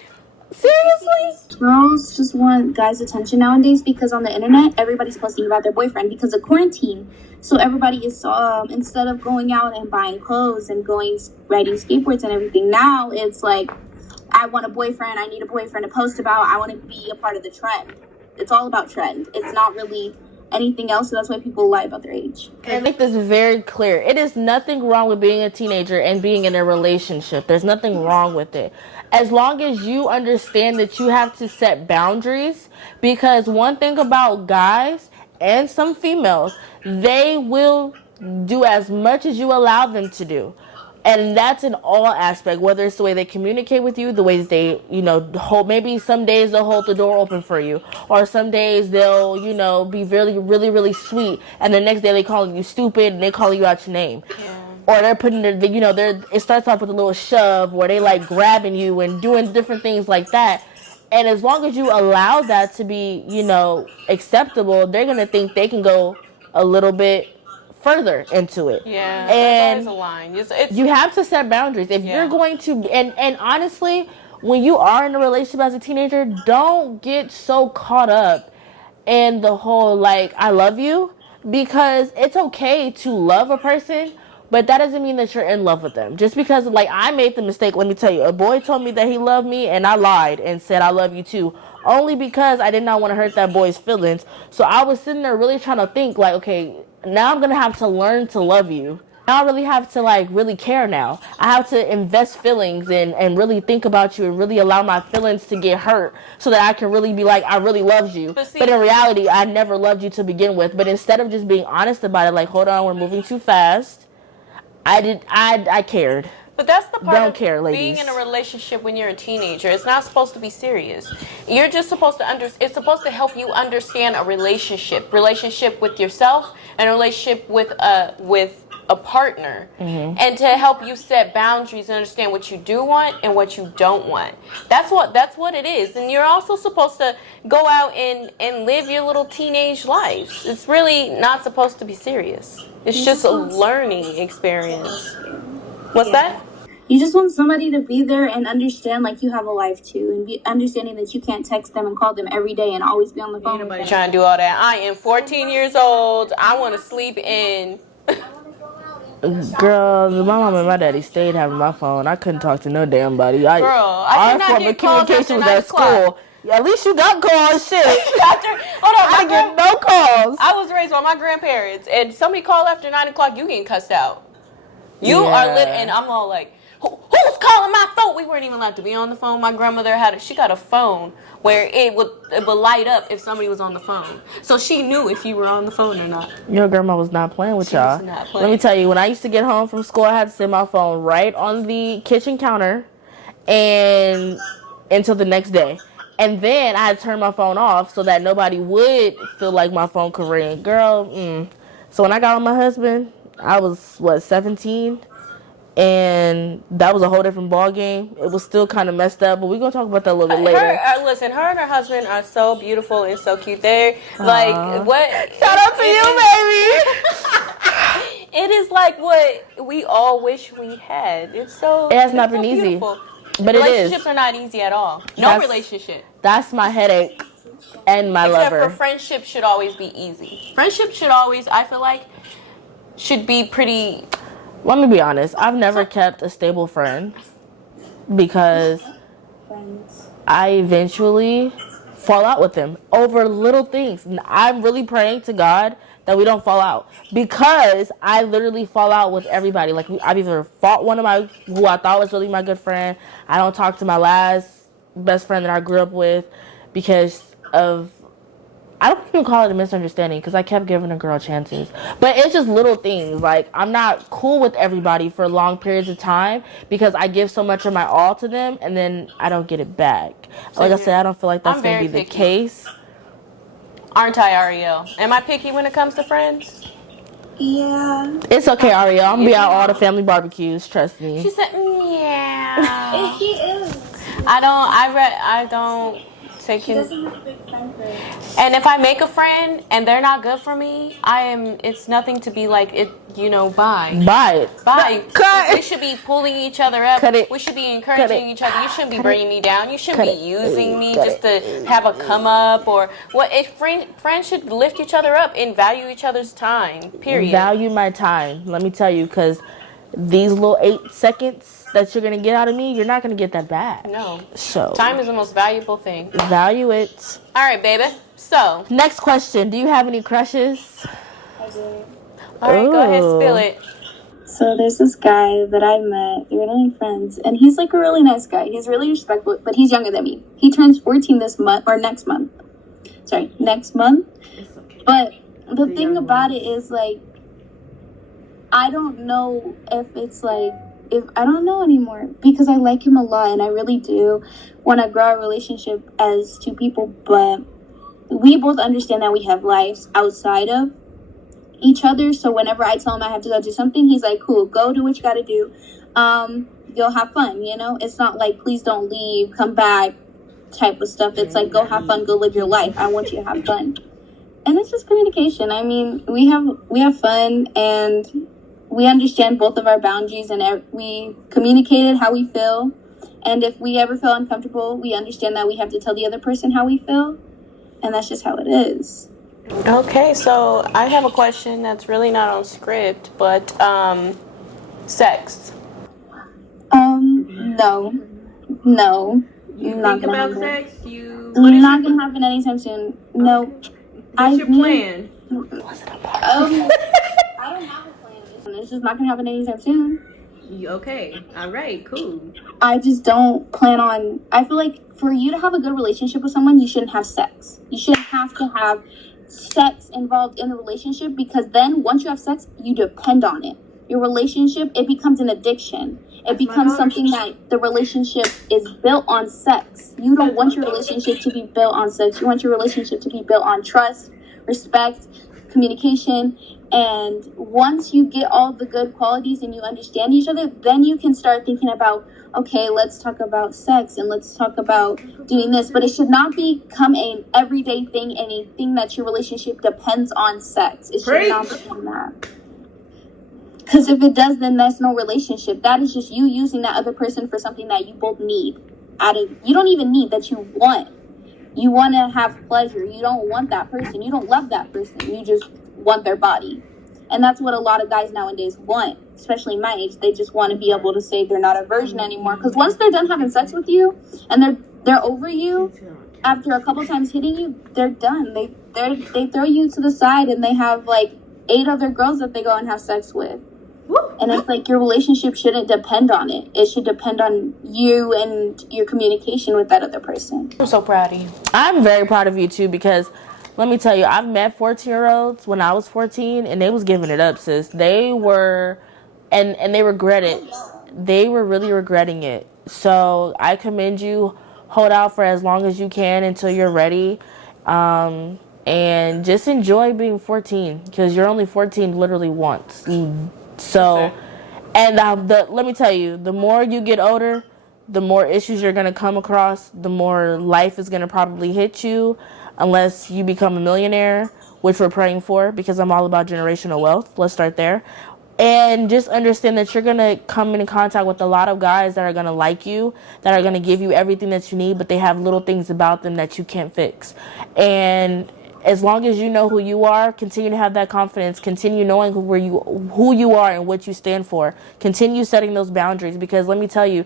Seriously? Girls just want guys' attention nowadays because on the internet, everybody's posting about their boyfriend because of quarantine. So everybody is, instead of going out and buying clothes and riding skateboards and everything, now it's like, I want a boyfriend, I need a boyfriend to post about, I want to be a part of the trend. It's all about trend. It's not really anything else, so that's why people lie about their age. And make this very clear. It is nothing wrong with being a teenager and being in a relationship. There's nothing wrong with it. As long as you understand that you have to set boundaries, because one thing about guys and some females, they will do as much as you allow them to do. And that's in all aspects, whether it's the way they communicate with you, the way that they, hold, maybe some days they'll hold the door open for you, or some days they'll, be really, really, really sweet, and the next day they call you stupid and they call you out your name. Yeah. Or they're putting it starts off with a little shove where they like grabbing you and doing different things like that. And as long as you allow that to be, acceptable, they're going to think they can go a little bit further into it. Yeah, and there's always a line. You have to set boundaries. If you're going to, and honestly, when you are in a relationship as a teenager, don't get so caught up in the whole, like, I love you, because it's okay to love a person, but that doesn't mean that you're in love with them. Just because, like, I made the mistake, let me tell you, a boy told me that he loved me, and I lied and said I love you too, only because I did not want to hurt that boy's feelings. So I was sitting there really trying to think, like, okay, now I'm going to have to learn to love you. Now I really have to, like, really care now. I have to invest feelings and really think about you and really allow my feelings to get hurt so that I can really be like, I really loved you. But in reality, I never loved you to begin with. But instead of just being honest about it, like, hold on, we're moving too fast, I cared. But that's the part of being in a relationship when you're a teenager. It's not supposed to be serious. You're just supposed to it's supposed to help you understand a relationship with yourself and a relationship with a partner, and to help you set boundaries and understand what you do want and what you don't want. That's what it is. And you're also supposed to go out and live your little teenage life. It's really not supposed to be serious. It's just a learning experience. What's that? You just want somebody to be there and understand, like, you have a life too, and be understanding that you can't text them and call them every day and always be on the phone. Nobody trying to do all that. I am 14 years old. I want to sleep in. Girl, my mom and my daddy stayed having my phone. I couldn't talk to no damn body. I our form of communication was at school. At least you got calls, shit. I didn't get no calls. I was raised by my grandparents, and somebody called after 9 o'clock, you getting cussed out. You are lit, and I'm all like, who's calling my phone? We weren't even allowed to be on the phone. My grandmother she got a phone where it would light up if somebody was on the phone. So she knew if you were on the phone or not. Your grandma was not playing with y'all. Let me tell you, when I used to get home from school, I had to set my phone right on the kitchen counter and until the next day. And then I had to turn my phone off so that nobody would feel like my phone could ring. Girl, So when I got with my husband, I was, 17? And that was a whole different ball game. It was still kind of messed up, but we're going to talk about that a little bit later. Listen, her and her husband are so beautiful and so cute. They're like, what? Shout out to you, baby. It is like what we all wish we had. It has not been easy. But it is. Relationships are not easy at all. No That's- relationship. That's my headache and my Except lover. for friendship should always be easy. Friendship should always, I feel like, should be pretty. Let me be honest. I've never kept a stable friend because I eventually fall out with them over little things. And I'm really praying to God that we don't fall out because I literally fall out with everybody. Like I've either fought one of my who I thought was really my good friend. I don't talk to my last best friend that I grew up with because of, I don't even call it a misunderstanding because I kept giving a girl chances. But it's just little things. Like, I'm not cool with everybody for long periods of time because I give so much of my all to them and then I don't get it back. Like I said, I don't feel like that's going to be the case. Aren't I, Arielle? Am I picky when it comes to friends? Yeah. It's okay, Arielle. I'm going to be at all the family barbecues. Trust me. She said, yeah. She is. I don't take She him. doesn't have a big friend group. And if I make a friend and they're not good for me, it's nothing to be like, bye. Bye. Bye. Cut. We should be pulling each other up. Cut it. We should be encouraging each other. You shouldn't be bringing me down. You shouldn't Cut be it. using me Cut just it. to have a come up or what. If friends should lift each other up and value each other's time. Period. Value my time. Let me tell you, because these little 8 seconds that you're going to get out of me, you're not going to get that back. No. So Time is the most valuable thing. value it. All right, baby. So. Next question. Do you have any crushes? I do. All right, go ahead, Ooh. spill it. So there's this guy that I met. We're only friends, and he's like a really nice guy. He's really respectful, but he's younger than me. He turns 14 this month or next month. Sorry, next month. But the thing about it is, like, I don't know if I don't know anymore because I like him a lot and I really do want to grow our relationship as two people, but we both understand that we have lives outside of each other. So whenever I tell him I have to go do something, he's like, cool, go do what you got to do. You'll have fun, It's not like, please don't leave, come back type of stuff. It's like, go have fun, go live your life. I want you to have fun. And it's just communication. I mean, we have fun and we understand both of our boundaries and we communicated how we feel. And if we ever feel uncomfortable, we understand that we have to tell the other person how we feel. And that's just how it is. Okay, so I have a question that's really not on script, but sex. No. You not think gonna about happen. sex? Not gonna happen anytime soon. No. What's your plan? I don't have a plan. It's just not gonna happen anytime soon. Okay, all right, cool. I just don't plan on. I feel like for you to have a good relationship with someone, you shouldn't have sex. You shouldn't have to have sex involved in the relationship because then once you have sex, you depend on it. Your relationship, it becomes an addiction. It becomes something that the relationship is built on sex. You don't want your relationship to be built on sex. You want your relationship to be built on trust, respect, communication. And once you get all the good qualities and you understand each other, then you can start thinking about, okay, let's talk about sex and let's talk about doing this. But it should not become an everyday thing, anything that your relationship depends on sex. It should not become that. Because if it does, then that's no relationship. That is just you using that other person for something that you both need. You don't even need, that you want. You want to have pleasure. You don't want that person. You don't love that person. You just want their body. And that's what a lot of guys nowadays want, especially my age. They just want to be able to say they're not a virgin anymore. Because once they're done having sex with you and they're over you, after a couple times hitting you, they're done. They throw you to the side and they have like 8 other girls that they go and have sex with. And it's like your relationship shouldn't depend on it. It should depend on you and your communication with that other person. I'm so proud of you. I'm very proud of you too because let me tell you, I've met 14-year-olds when I was 14 and they was giving it up, sis. They were, and they regret it. They were really regretting it. So I commend you. Hold out for as long as you can until you're ready. And just enjoy being 14 because you're only 14 literally once. So, and let me tell you, the more you get older, the more issues you're going to come across, the more life is going to probably hit you unless you become a millionaire, which we're praying for because I'm all about generational wealth. Let's start there. And just understand that you're going to come in contact with a lot of guys that are going to like you, that are going to give you everything that you need, but they have little things about them that you can't fix. And as long as you know who you are, continue to have that confidence, continue knowing who you are and what you stand for. Continue setting those boundaries, because let me tell you,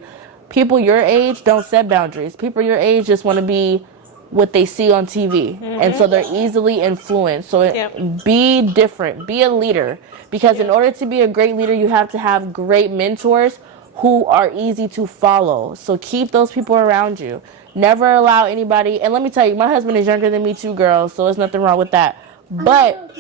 people your age don't set boundaries. People your age just want to be what they see on TV. And so they're easily influenced. So be different, be a leader, because in order to be a great leader, you have to have great mentors who are easy to follow. So keep those people around you. Never allow anybody, and let me tell you, my husband is younger than me too, girls, so there's nothing wrong with that. But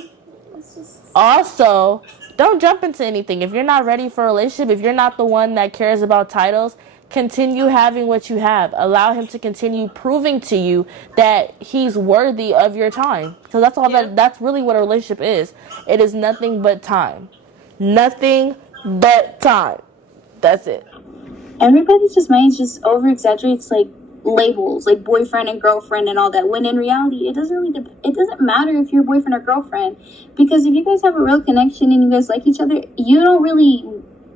also, don't jump into anything. If you're not ready for a relationship, if you're not the one that cares about titles, continue having what you have. Allow him to continue proving to you that he's worthy of your time. Because that's all that's really what a relationship is. It is nothing but time. Nothing but time. That's it. Everybody just might just over exaggerates like labels, like boyfriend and girlfriend and all that, when in reality it doesn't matter if you're boyfriend or girlfriend, because if you guys have a real connection and you guys like each other, you don't really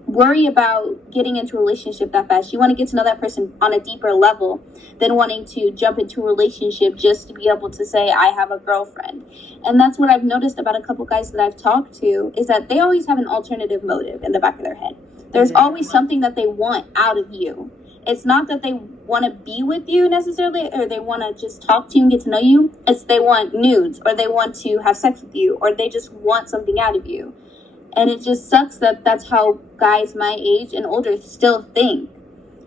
worry about getting into a relationship that fast. You want to get to know that person on a deeper level than wanting to jump into a relationship just to be able to say I have a girlfriend. And that's what I've noticed about a couple guys that I've talked to, is that they always have an alternative motive in the back of their head. There's always something that they want out of you. It's not that they want to be with you necessarily, or they want to just talk to you and get to know you. It's they want nudes, or they want to have sex with you, or they just want something out of you. And it just sucks that that's how guys my age and older still think.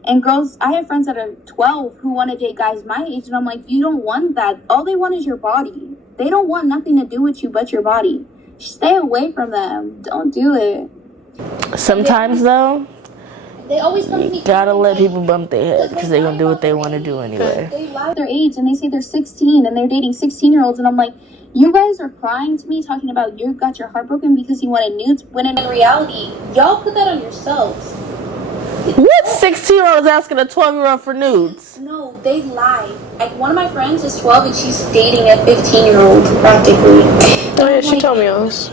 And girls, I have friends that are 12 who want to date guys my age, and I'm like, you don't want that. All they want is your body. They don't want nothing to do with you but your body. Stay away from them. Don't do it. Sometimes, though, They always come to me. you gotta let people bump their head, because they're gonna do what they want to do anyway. They lie their age, and they say they're 16 and they're dating 16-year-olds, and I'm like, you guys are crying to me talking about you got your heart broken because you wanted nudes, when in reality, y'all put that on yourselves. What 16-year-old is asking a 12-year-old for nudes? No, they lie. Like, one of my friends is 12 and she's dating a 15-year-old practically. Oh yeah, she told me all this.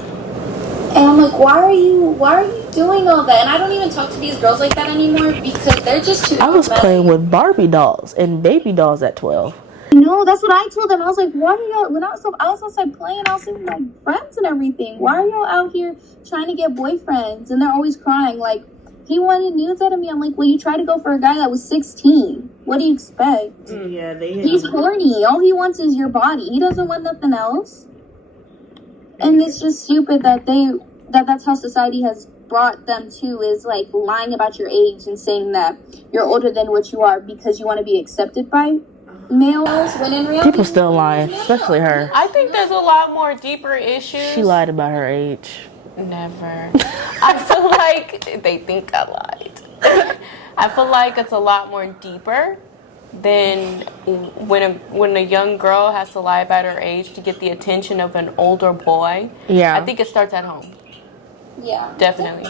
And I'm like, why are you doing all that? And I don't even talk to these girls like that anymore, because they're just too. I was playing with Barbie dolls and baby dolls at 12. No, that's what I told them. I was like, why are y'all, when I was outside playing, I was with my friends and everything. Why are y'all out here trying to get boyfriends? And they're always crying. Like, he wanted nudes out of me. I'm like, well, you tried to go for a guy that was 16. What do you expect? He's horny. All he wants is your body. He doesn't want nothing else. And it's just stupid that that's how society has brought them to, is like lying about your age and saying that you're older than what you are because you want to be accepted by males, when in reality People still lying, especially her. I think there's a lot more deeper issues. She lied about her age. Never. I feel like they think I lied. I feel like it's a lot more deeper than when a young girl has to lie about her age to get the attention of an older boy. Yeah. I think it starts at home. Yeah. Definitely.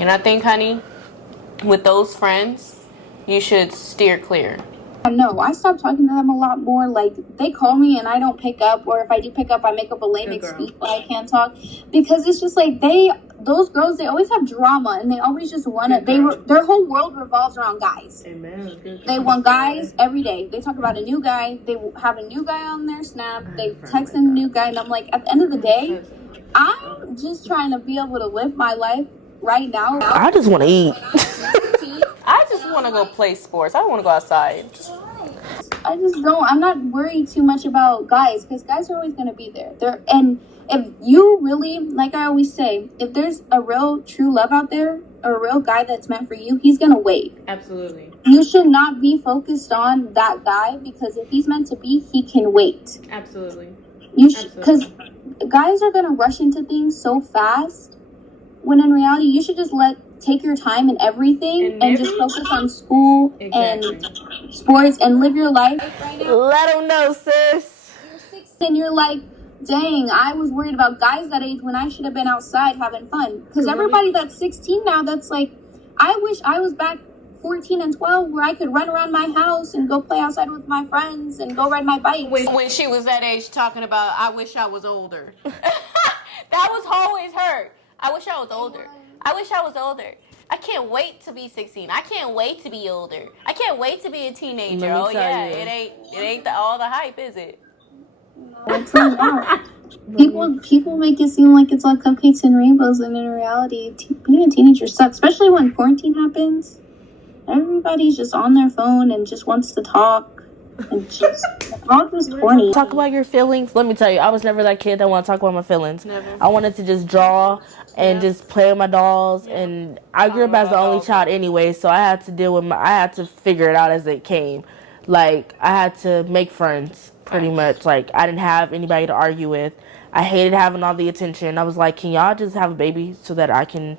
And I think, honey, with those friends, you should steer clear. No, I stopped talking to them a lot more. Like, they call me and I don't pick up, or if I do pick up, I make up a lame excuse why I can't talk, because it's just like those girls, they always have drama and they always just want to. Their whole world revolves around guys. Amen. They want guys every day. They talk about a new guy. They have a new guy on their Snap. They text a new guy, and I'm like, at the end of the day, I'm just trying to be able to live my life right now. I just want to eat. I just want to go play sports. I don't want to go outside. I just don't. I'm not worried too much about guys, because guys are always going to be there. And if you really, like I always say, if there's a real true love out there, or a real guy that's meant for you, he's going to wait. Absolutely. You should not be focused on that guy, because if he's meant to be, he can wait. Absolutely. Because guys are going to rush into things so fast, when in reality, you should just take your time in everything and just focus on school and sports and live your life right now. Let them know, sis. You're 16 and you're like, dang, I was worried about guys that age when I should have been outside having fun. Because everybody that's 16 now, that's like, I wish I was back 14 and 12 where I could run around my house and go play outside with my friends and go ride my bike. When she was that age talking about, I wish I was older. That was always her. I wish I was older. I wish I was older. I can't wait to be 16. I can't wait to be older. I can't wait to be a teenager. Let me Oh tell yeah, you. it ain't all the hype, is it? It's not. People make it seem like it's all cupcakes and rainbows, and in reality, being a teenager sucks. Especially when quarantine happens. Everybody's just on their phone and just wants to talk. And just all just corny. Talk about your feelings. Let me tell you, I was never that kid that want to talk about my feelings. Never. I wanted to just draw and Yeah. just play with my dolls. Yeah. And I grew up as the only child anyway, so I had to deal with I had to figure it out as it came. Like, I had to make friends, pretty much. Like, I didn't have anybody to argue with. I hated having all the attention. I was like, can y'all just have a baby so that I can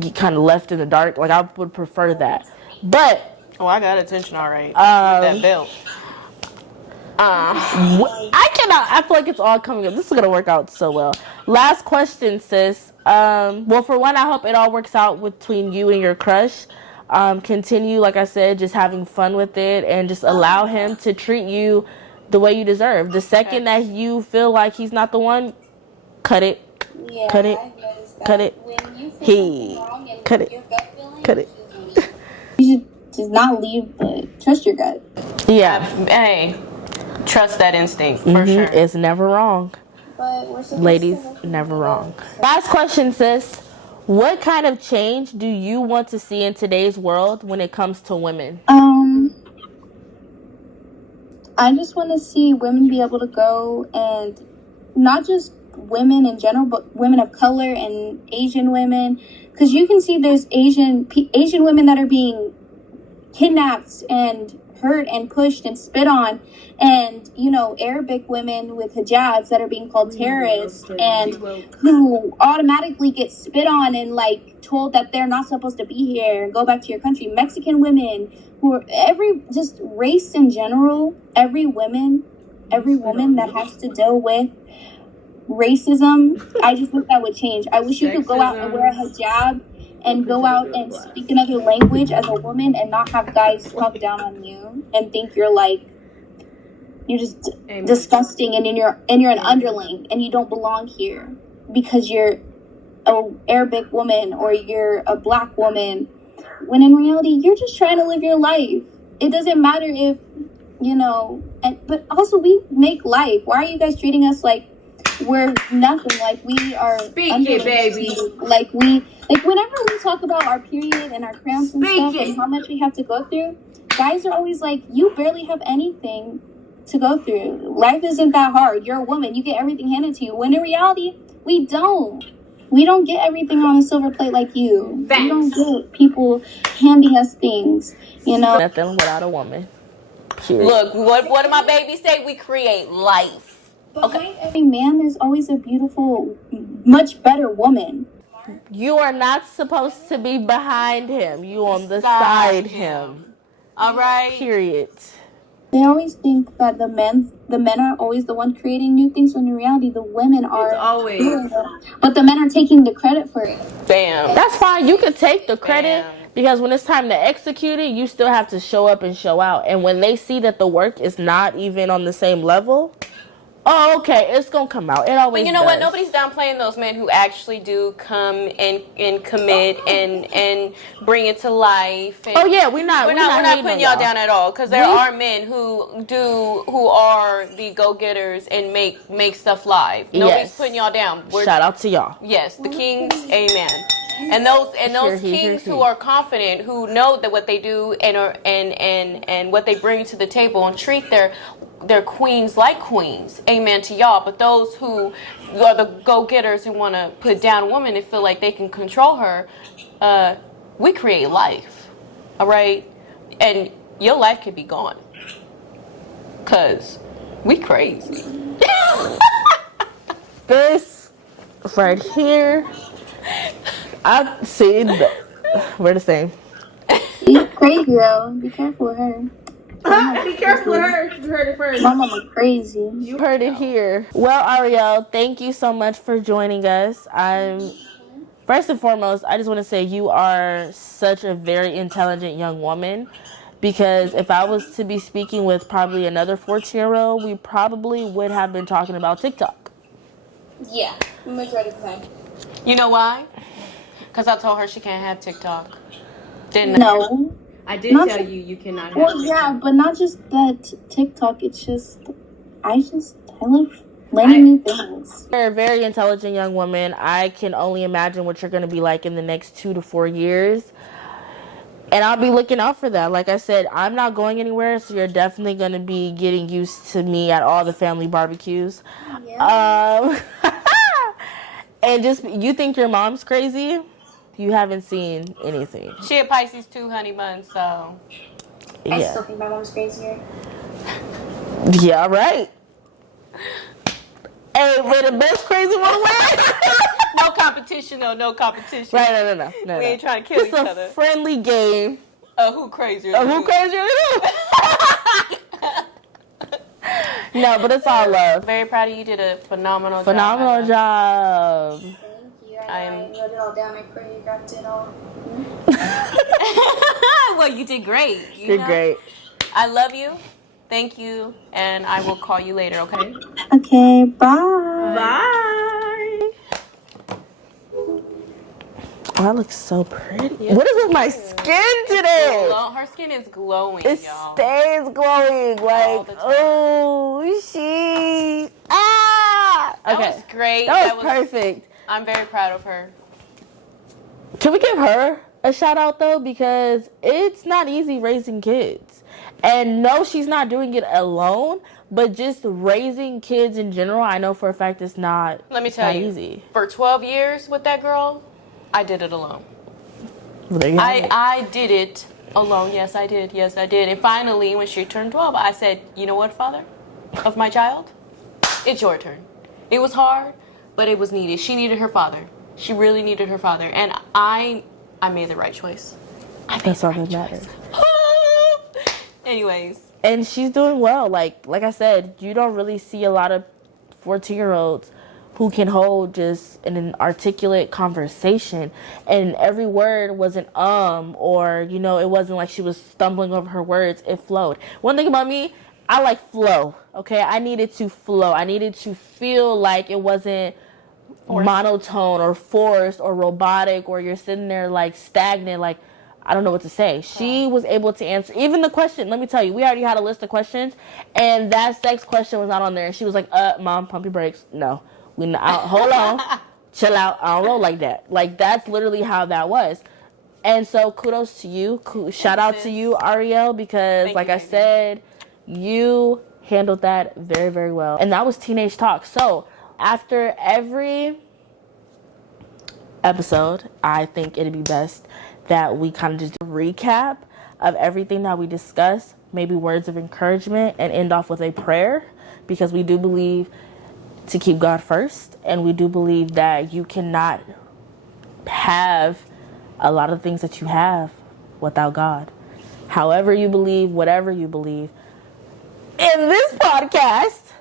get kind of left in the dark? Like, I would prefer that. But Oh, I got attention all right. With that belt. I feel like it's all coming up. This is gonna work out so well. Last question, sis. Well, for one, I hope it all works out between you and your crush. Continue, like I said, just having fun with it, and just allow him to treat you the way you deserve. The second that you feel like he's not the one, cut it. Yeah, Cut it. I've noticed that. Cut it. When you feel He. something wrong and Cut it. your gut feeling, Cut it. You should just not leave, but trust your gut. Yeah. Hey, trust that instinct for sure. It's never wrong. But we're supposed Ladies, to never wrong. Last question, sis. What kind of change do you want to see in today's world when it comes to women? I just want to see women be able to go, and not just women in general, but women of color and Asian women, because you can see there's Asian women that are being kidnapped and hurt and pushed and spit on, and Arabic women with hijabs that are being called terrorists, and who automatically get spit on and like told that they're not supposed to be here and go back to your country. Mexican women who are just race in general, every woman that has to deal with racism, I just wish that would change. I wish you could go out and wear a hijab and go out and speak another language as a woman and not have guys talk down on you and think you're just disgusting, and you're an underling and you don't belong here because you're an Arabic woman or you're a black woman, when in reality you're just trying to live your life. It doesn't matter if but also we make life. Why are you guys treating us like we're nothing? Like we are underlings, baby. Like whenever we talk about our period and our cramps and stuff and how much we have to go through, guys are always like, you barely have anything to go through. Life isn't that hard. You're a woman. You get everything handed to you. When in reality, we don't. We don't get everything on a silver plate like you. Thanks. We don't get people handing us things, Nothing without a woman. Period. Look, what did my baby say? We create life. Behind every man, there's always a beautiful, much better woman. You are not supposed to be behind him. You on the side him. All right. Period. They always think that the men are always the one creating new things, when in reality the women are always. But the men are taking the credit for it. Bam. That's fine. You can take the credit, because when it's time to execute it, you still have to show up and show out. And when they see that the work is not even on the same level, oh, okay, it's gonna come out. It always. But you know does. what? Nobody's downplaying those men who actually do come and commit and bring it to life. And oh yeah, we're not putting y'all down at all, because there are men who are the go-getters and make stuff live. Nobody's putting y'all down. Shout out to y'all. Yes, the kings, amen. And those kings who are confident, who know that what they do and what they bring to the table, and treat their queens like queens, amen to y'all. But those who are the go-getters who want to put down a woman and feel like they can control her, we create life, all right? And your life could be gone, because we crazy. This right here, I've seen. We're the same. She's crazy though. Be careful with her. Be careful with her. You heard it first. My mama crazy. You heard it here. Well, Arielle, thank you so much for joining us. First and foremost, I just want to say you are such a very intelligent young woman, because if I was to be speaking with probably another 14-year-old, we probably would have been talking about TikTok. Yeah, majority of the time. You know why? Because I told her she can't have TikTok. Didn't I? No. I did Not tell to- you cannot have Well, TikTok. yeah, but not just that TikTok. It's just, I love learning new things. You're a very intelligent young woman. I can only imagine what you're going to be like in the next 2 to 4 years. And I'll be looking out for that. Like I said, I'm not going anywhere, so you're definitely going to be getting used to me at all the family barbecues. Yeah. And just, you think your mom's crazy? You haven't seen anything. She a Pisces too, honey bun, so. I Yeah. still think my mom's crazier. Yeah, right. Hey, we're the best crazy one win. No competition, though. No competition. Right, no. We ain't trying to kill Just each a other. friendly game. Who crazier? Of who crazier than who? No, but it's all love. Very proud of you. You did a phenomenal Phenomenal job. Thank you. I I am- wrote it all down. I choreographed it all. Well, you did great. You're great. I love you. Thank you. And I will call you later, okay? Okay, bye. Bye. Oh, that looks so pretty. What is with my skin today? Her skin is glowing, It y'all. stays glowing. All Like, the time. oh, she. Ah! That Okay. was great. That was perfect. I'm very proud of her. Can we give her a shout out though? Because it's not easy raising kids. And no, she's not doing it alone, but just raising kids in general, I know for a fact it's not, Let me it's tell not you. easy. For 12 years with that girl, I did it alone. Well, there you have it. I did it alone. Yes, I did. Yes, I did. And finally, when she turned 12, I said, you know what, father of my child? It's your turn. It was hard, but it was needed. She needed her father. She really needed her father. And I made the right choice. That's all that matters. Anyways. And she's doing well. Like I said, you don't really see a lot of 14-year-olds who can hold just an articulate conversation, and every word wasn't or it wasn't like she was stumbling over her words. It flowed. One thing about me, I like flow. Okay, I needed to flow. I needed to feel like it wasn't monotone or forced or robotic, or you're sitting there like stagnant, like I don't know what to say. She was able to answer even the question. Let me tell you, we already had a list of questions, and that sex question was not on there. And she was like, Mom, pump your brakes. No, hold on, chill out. I don't roll like that. Like, that's literally how that was. And so kudos to you. Shout out to you, Arielle, because like I said, you handled that very, very well. And that was Teenage Talk. So after every episode, I think it'd be best that we kind of just do a recap of everything that we discussed, maybe words of encouragement, and end off with a prayer, because we do believe to keep God first, and we do believe that you cannot have a lot of things that you have without God. However you believe, whatever you believe. In this podcast,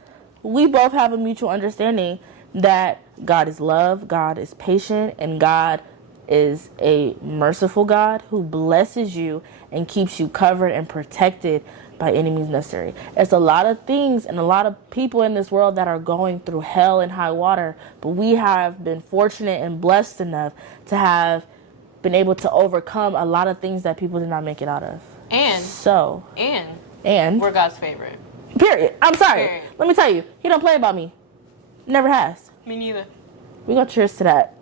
we both have a mutual understanding that God is love, God is patient, and God is a merciful God who blesses you and keeps you covered and protected by any means necessary. It's a lot of things and a lot of people in this world that are going through hell and high water, but we have been fortunate and blessed enough to have been able to overcome a lot of things that people did not make it out of. And And we're God's favorite. period. I'm sorry. Period. Let me tell you, he don't play about me. Never has. Me neither. We gonna cheers to that.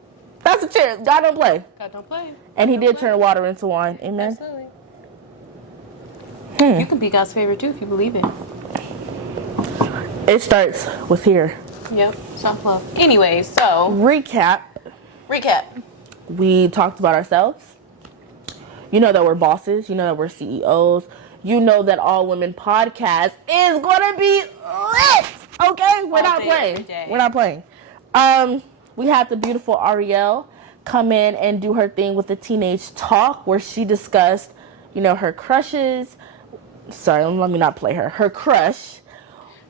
That's a cheers. God don't play. God don't play. And he did turn water into wine. Amen. Absolutely. You can be God's favorite too if you believe it. It starts with here. Yep. Self-love. Anyway, so Recap. We talked about ourselves. You know that we're bosses. You know that we're CEOs. You know that All Women Podcast is gonna be lit. Okay, we're not playing. We're not playing. We had the beautiful Arielle come in and do her thing with the Teenage Talk, where she discussed, her crushes. Sorry, let me not play her. Her crush.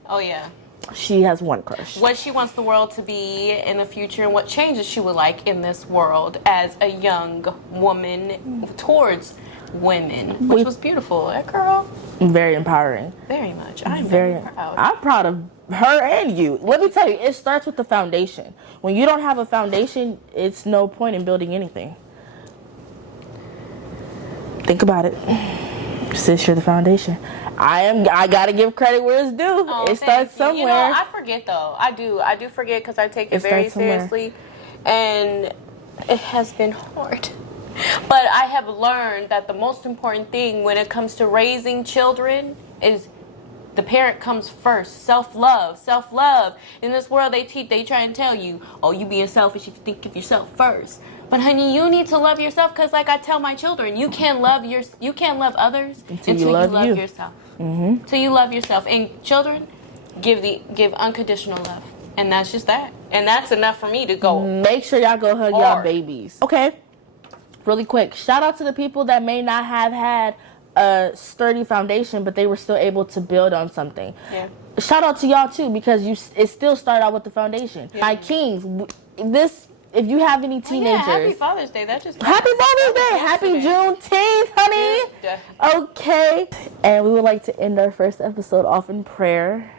Oh yeah. She has one crush. What she wants the world to be in the future, and what changes she would like in this world as a young woman towards women, which was beautiful. That girl. Very empowering. Very much. I'm very proud. I'm proud of her and you. Let me tell you, it starts with the foundation. When you don't have a foundation, it's no point in building anything. Think about it. Sis, you're the foundation. I gotta give credit where it's due. Oh, it starts somewhere. You know, I forget though. I do forget because I take it very seriously, and it has been hard. But I have learned that the most important thing when it comes to raising children is the parent comes first. Self-love. In this world, they try and tell you, oh, you being selfish if you think of yourself first. But honey, you need to love yourself because, like I tell my children, you can't love others until you love yourself. Mm-hmm. Till you love yourself. And children, give unconditional love, and that's just that. And that's enough for me to go. Make sure y'all go hug y'all babies. Okay, really quick. Shout out to the people that may not have had a sturdy foundation, but they were still able to build on something. Yeah. Shout out to y'all too, because it still started out with the foundation. Yeah. My kings, if you have any teenagers, happy Father's Day. That just happy Father's Day, happy Juneteenth, honey. Yeah. Okay, and we would like to end our first episode off in prayer.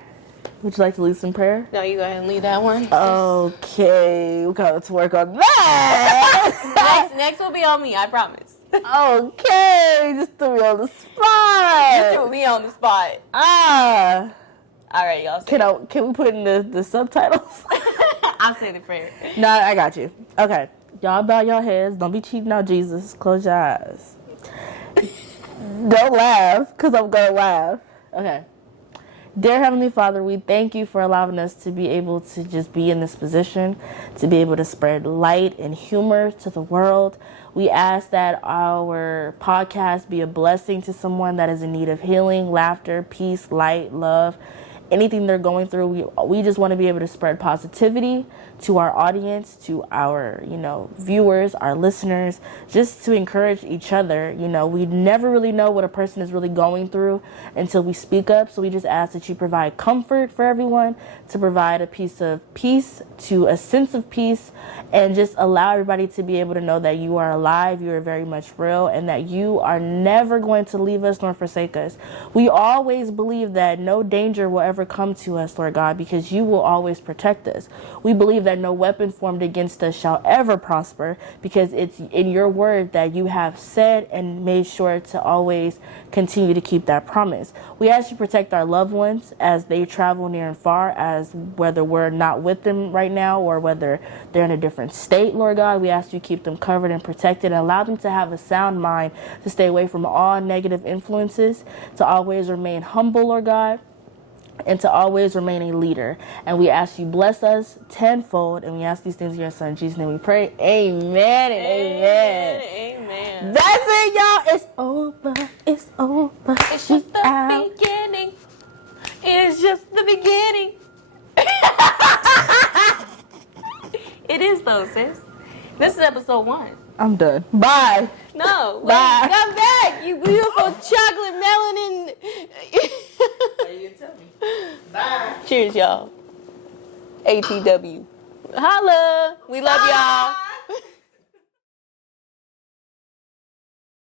Would you like to lead some prayer? No, you go ahead and lead that one. Okay, we got to work on that. next will be on me, I promise. Okay, just threw me on the spot. You threw me on the spot. All right, y'all. Can we put in the subtitles? I'll say the prayer. No, I got you. Okay, y'all bow your heads. Don't be cheating out Jesus. Close your eyes. Don't laugh, because I'm going to laugh. Okay. Dear Heavenly Father, we thank you for allowing us to be able to just be in this position, to be able to spread light and humor to the world. We ask that our podcast be a blessing to someone that is in need of healing, laughter, peace, light, love, anything they're going through. We just want to be able to spread positivity to our audience, to our, viewers, our listeners, just to encourage each other. We never really know what a person is really going through until we speak up. So we just ask that you provide comfort for everyone, to provide a piece of peace, to a sense of peace, and just allow everybody to be able to know that you are alive, you are very much real, and that you are never going to leave us nor forsake us. We always believe that no danger will ever come to us, Lord God, because you will always protect us. We believe that no weapon formed against us shall ever prosper, because it's in your word that you have said and made sure to always continue to keep that promise. We ask you to protect our loved ones as they travel near and far, as whether we're not with them right now or whether they're in a different state, Lord God. We ask you to keep them covered and protected and allow them to have a sound mind, to stay away from all negative influences, to always remain humble, Lord God, and to always remain a leader. And we ask you bless us tenfold, and we ask these things in your son Jesus' name we pray. Amen and amen. Amen. That's it, y'all. It's over. It's over. It's just the beginning. It's just the beginning. It is though, sis. This is episode 1. I'm done. Bye. No. Bye. Wait, come back, you beautiful chocolate melanin. You didn't tell me. Bye. Cheers, y'all. ATW. Holla. We love y'all.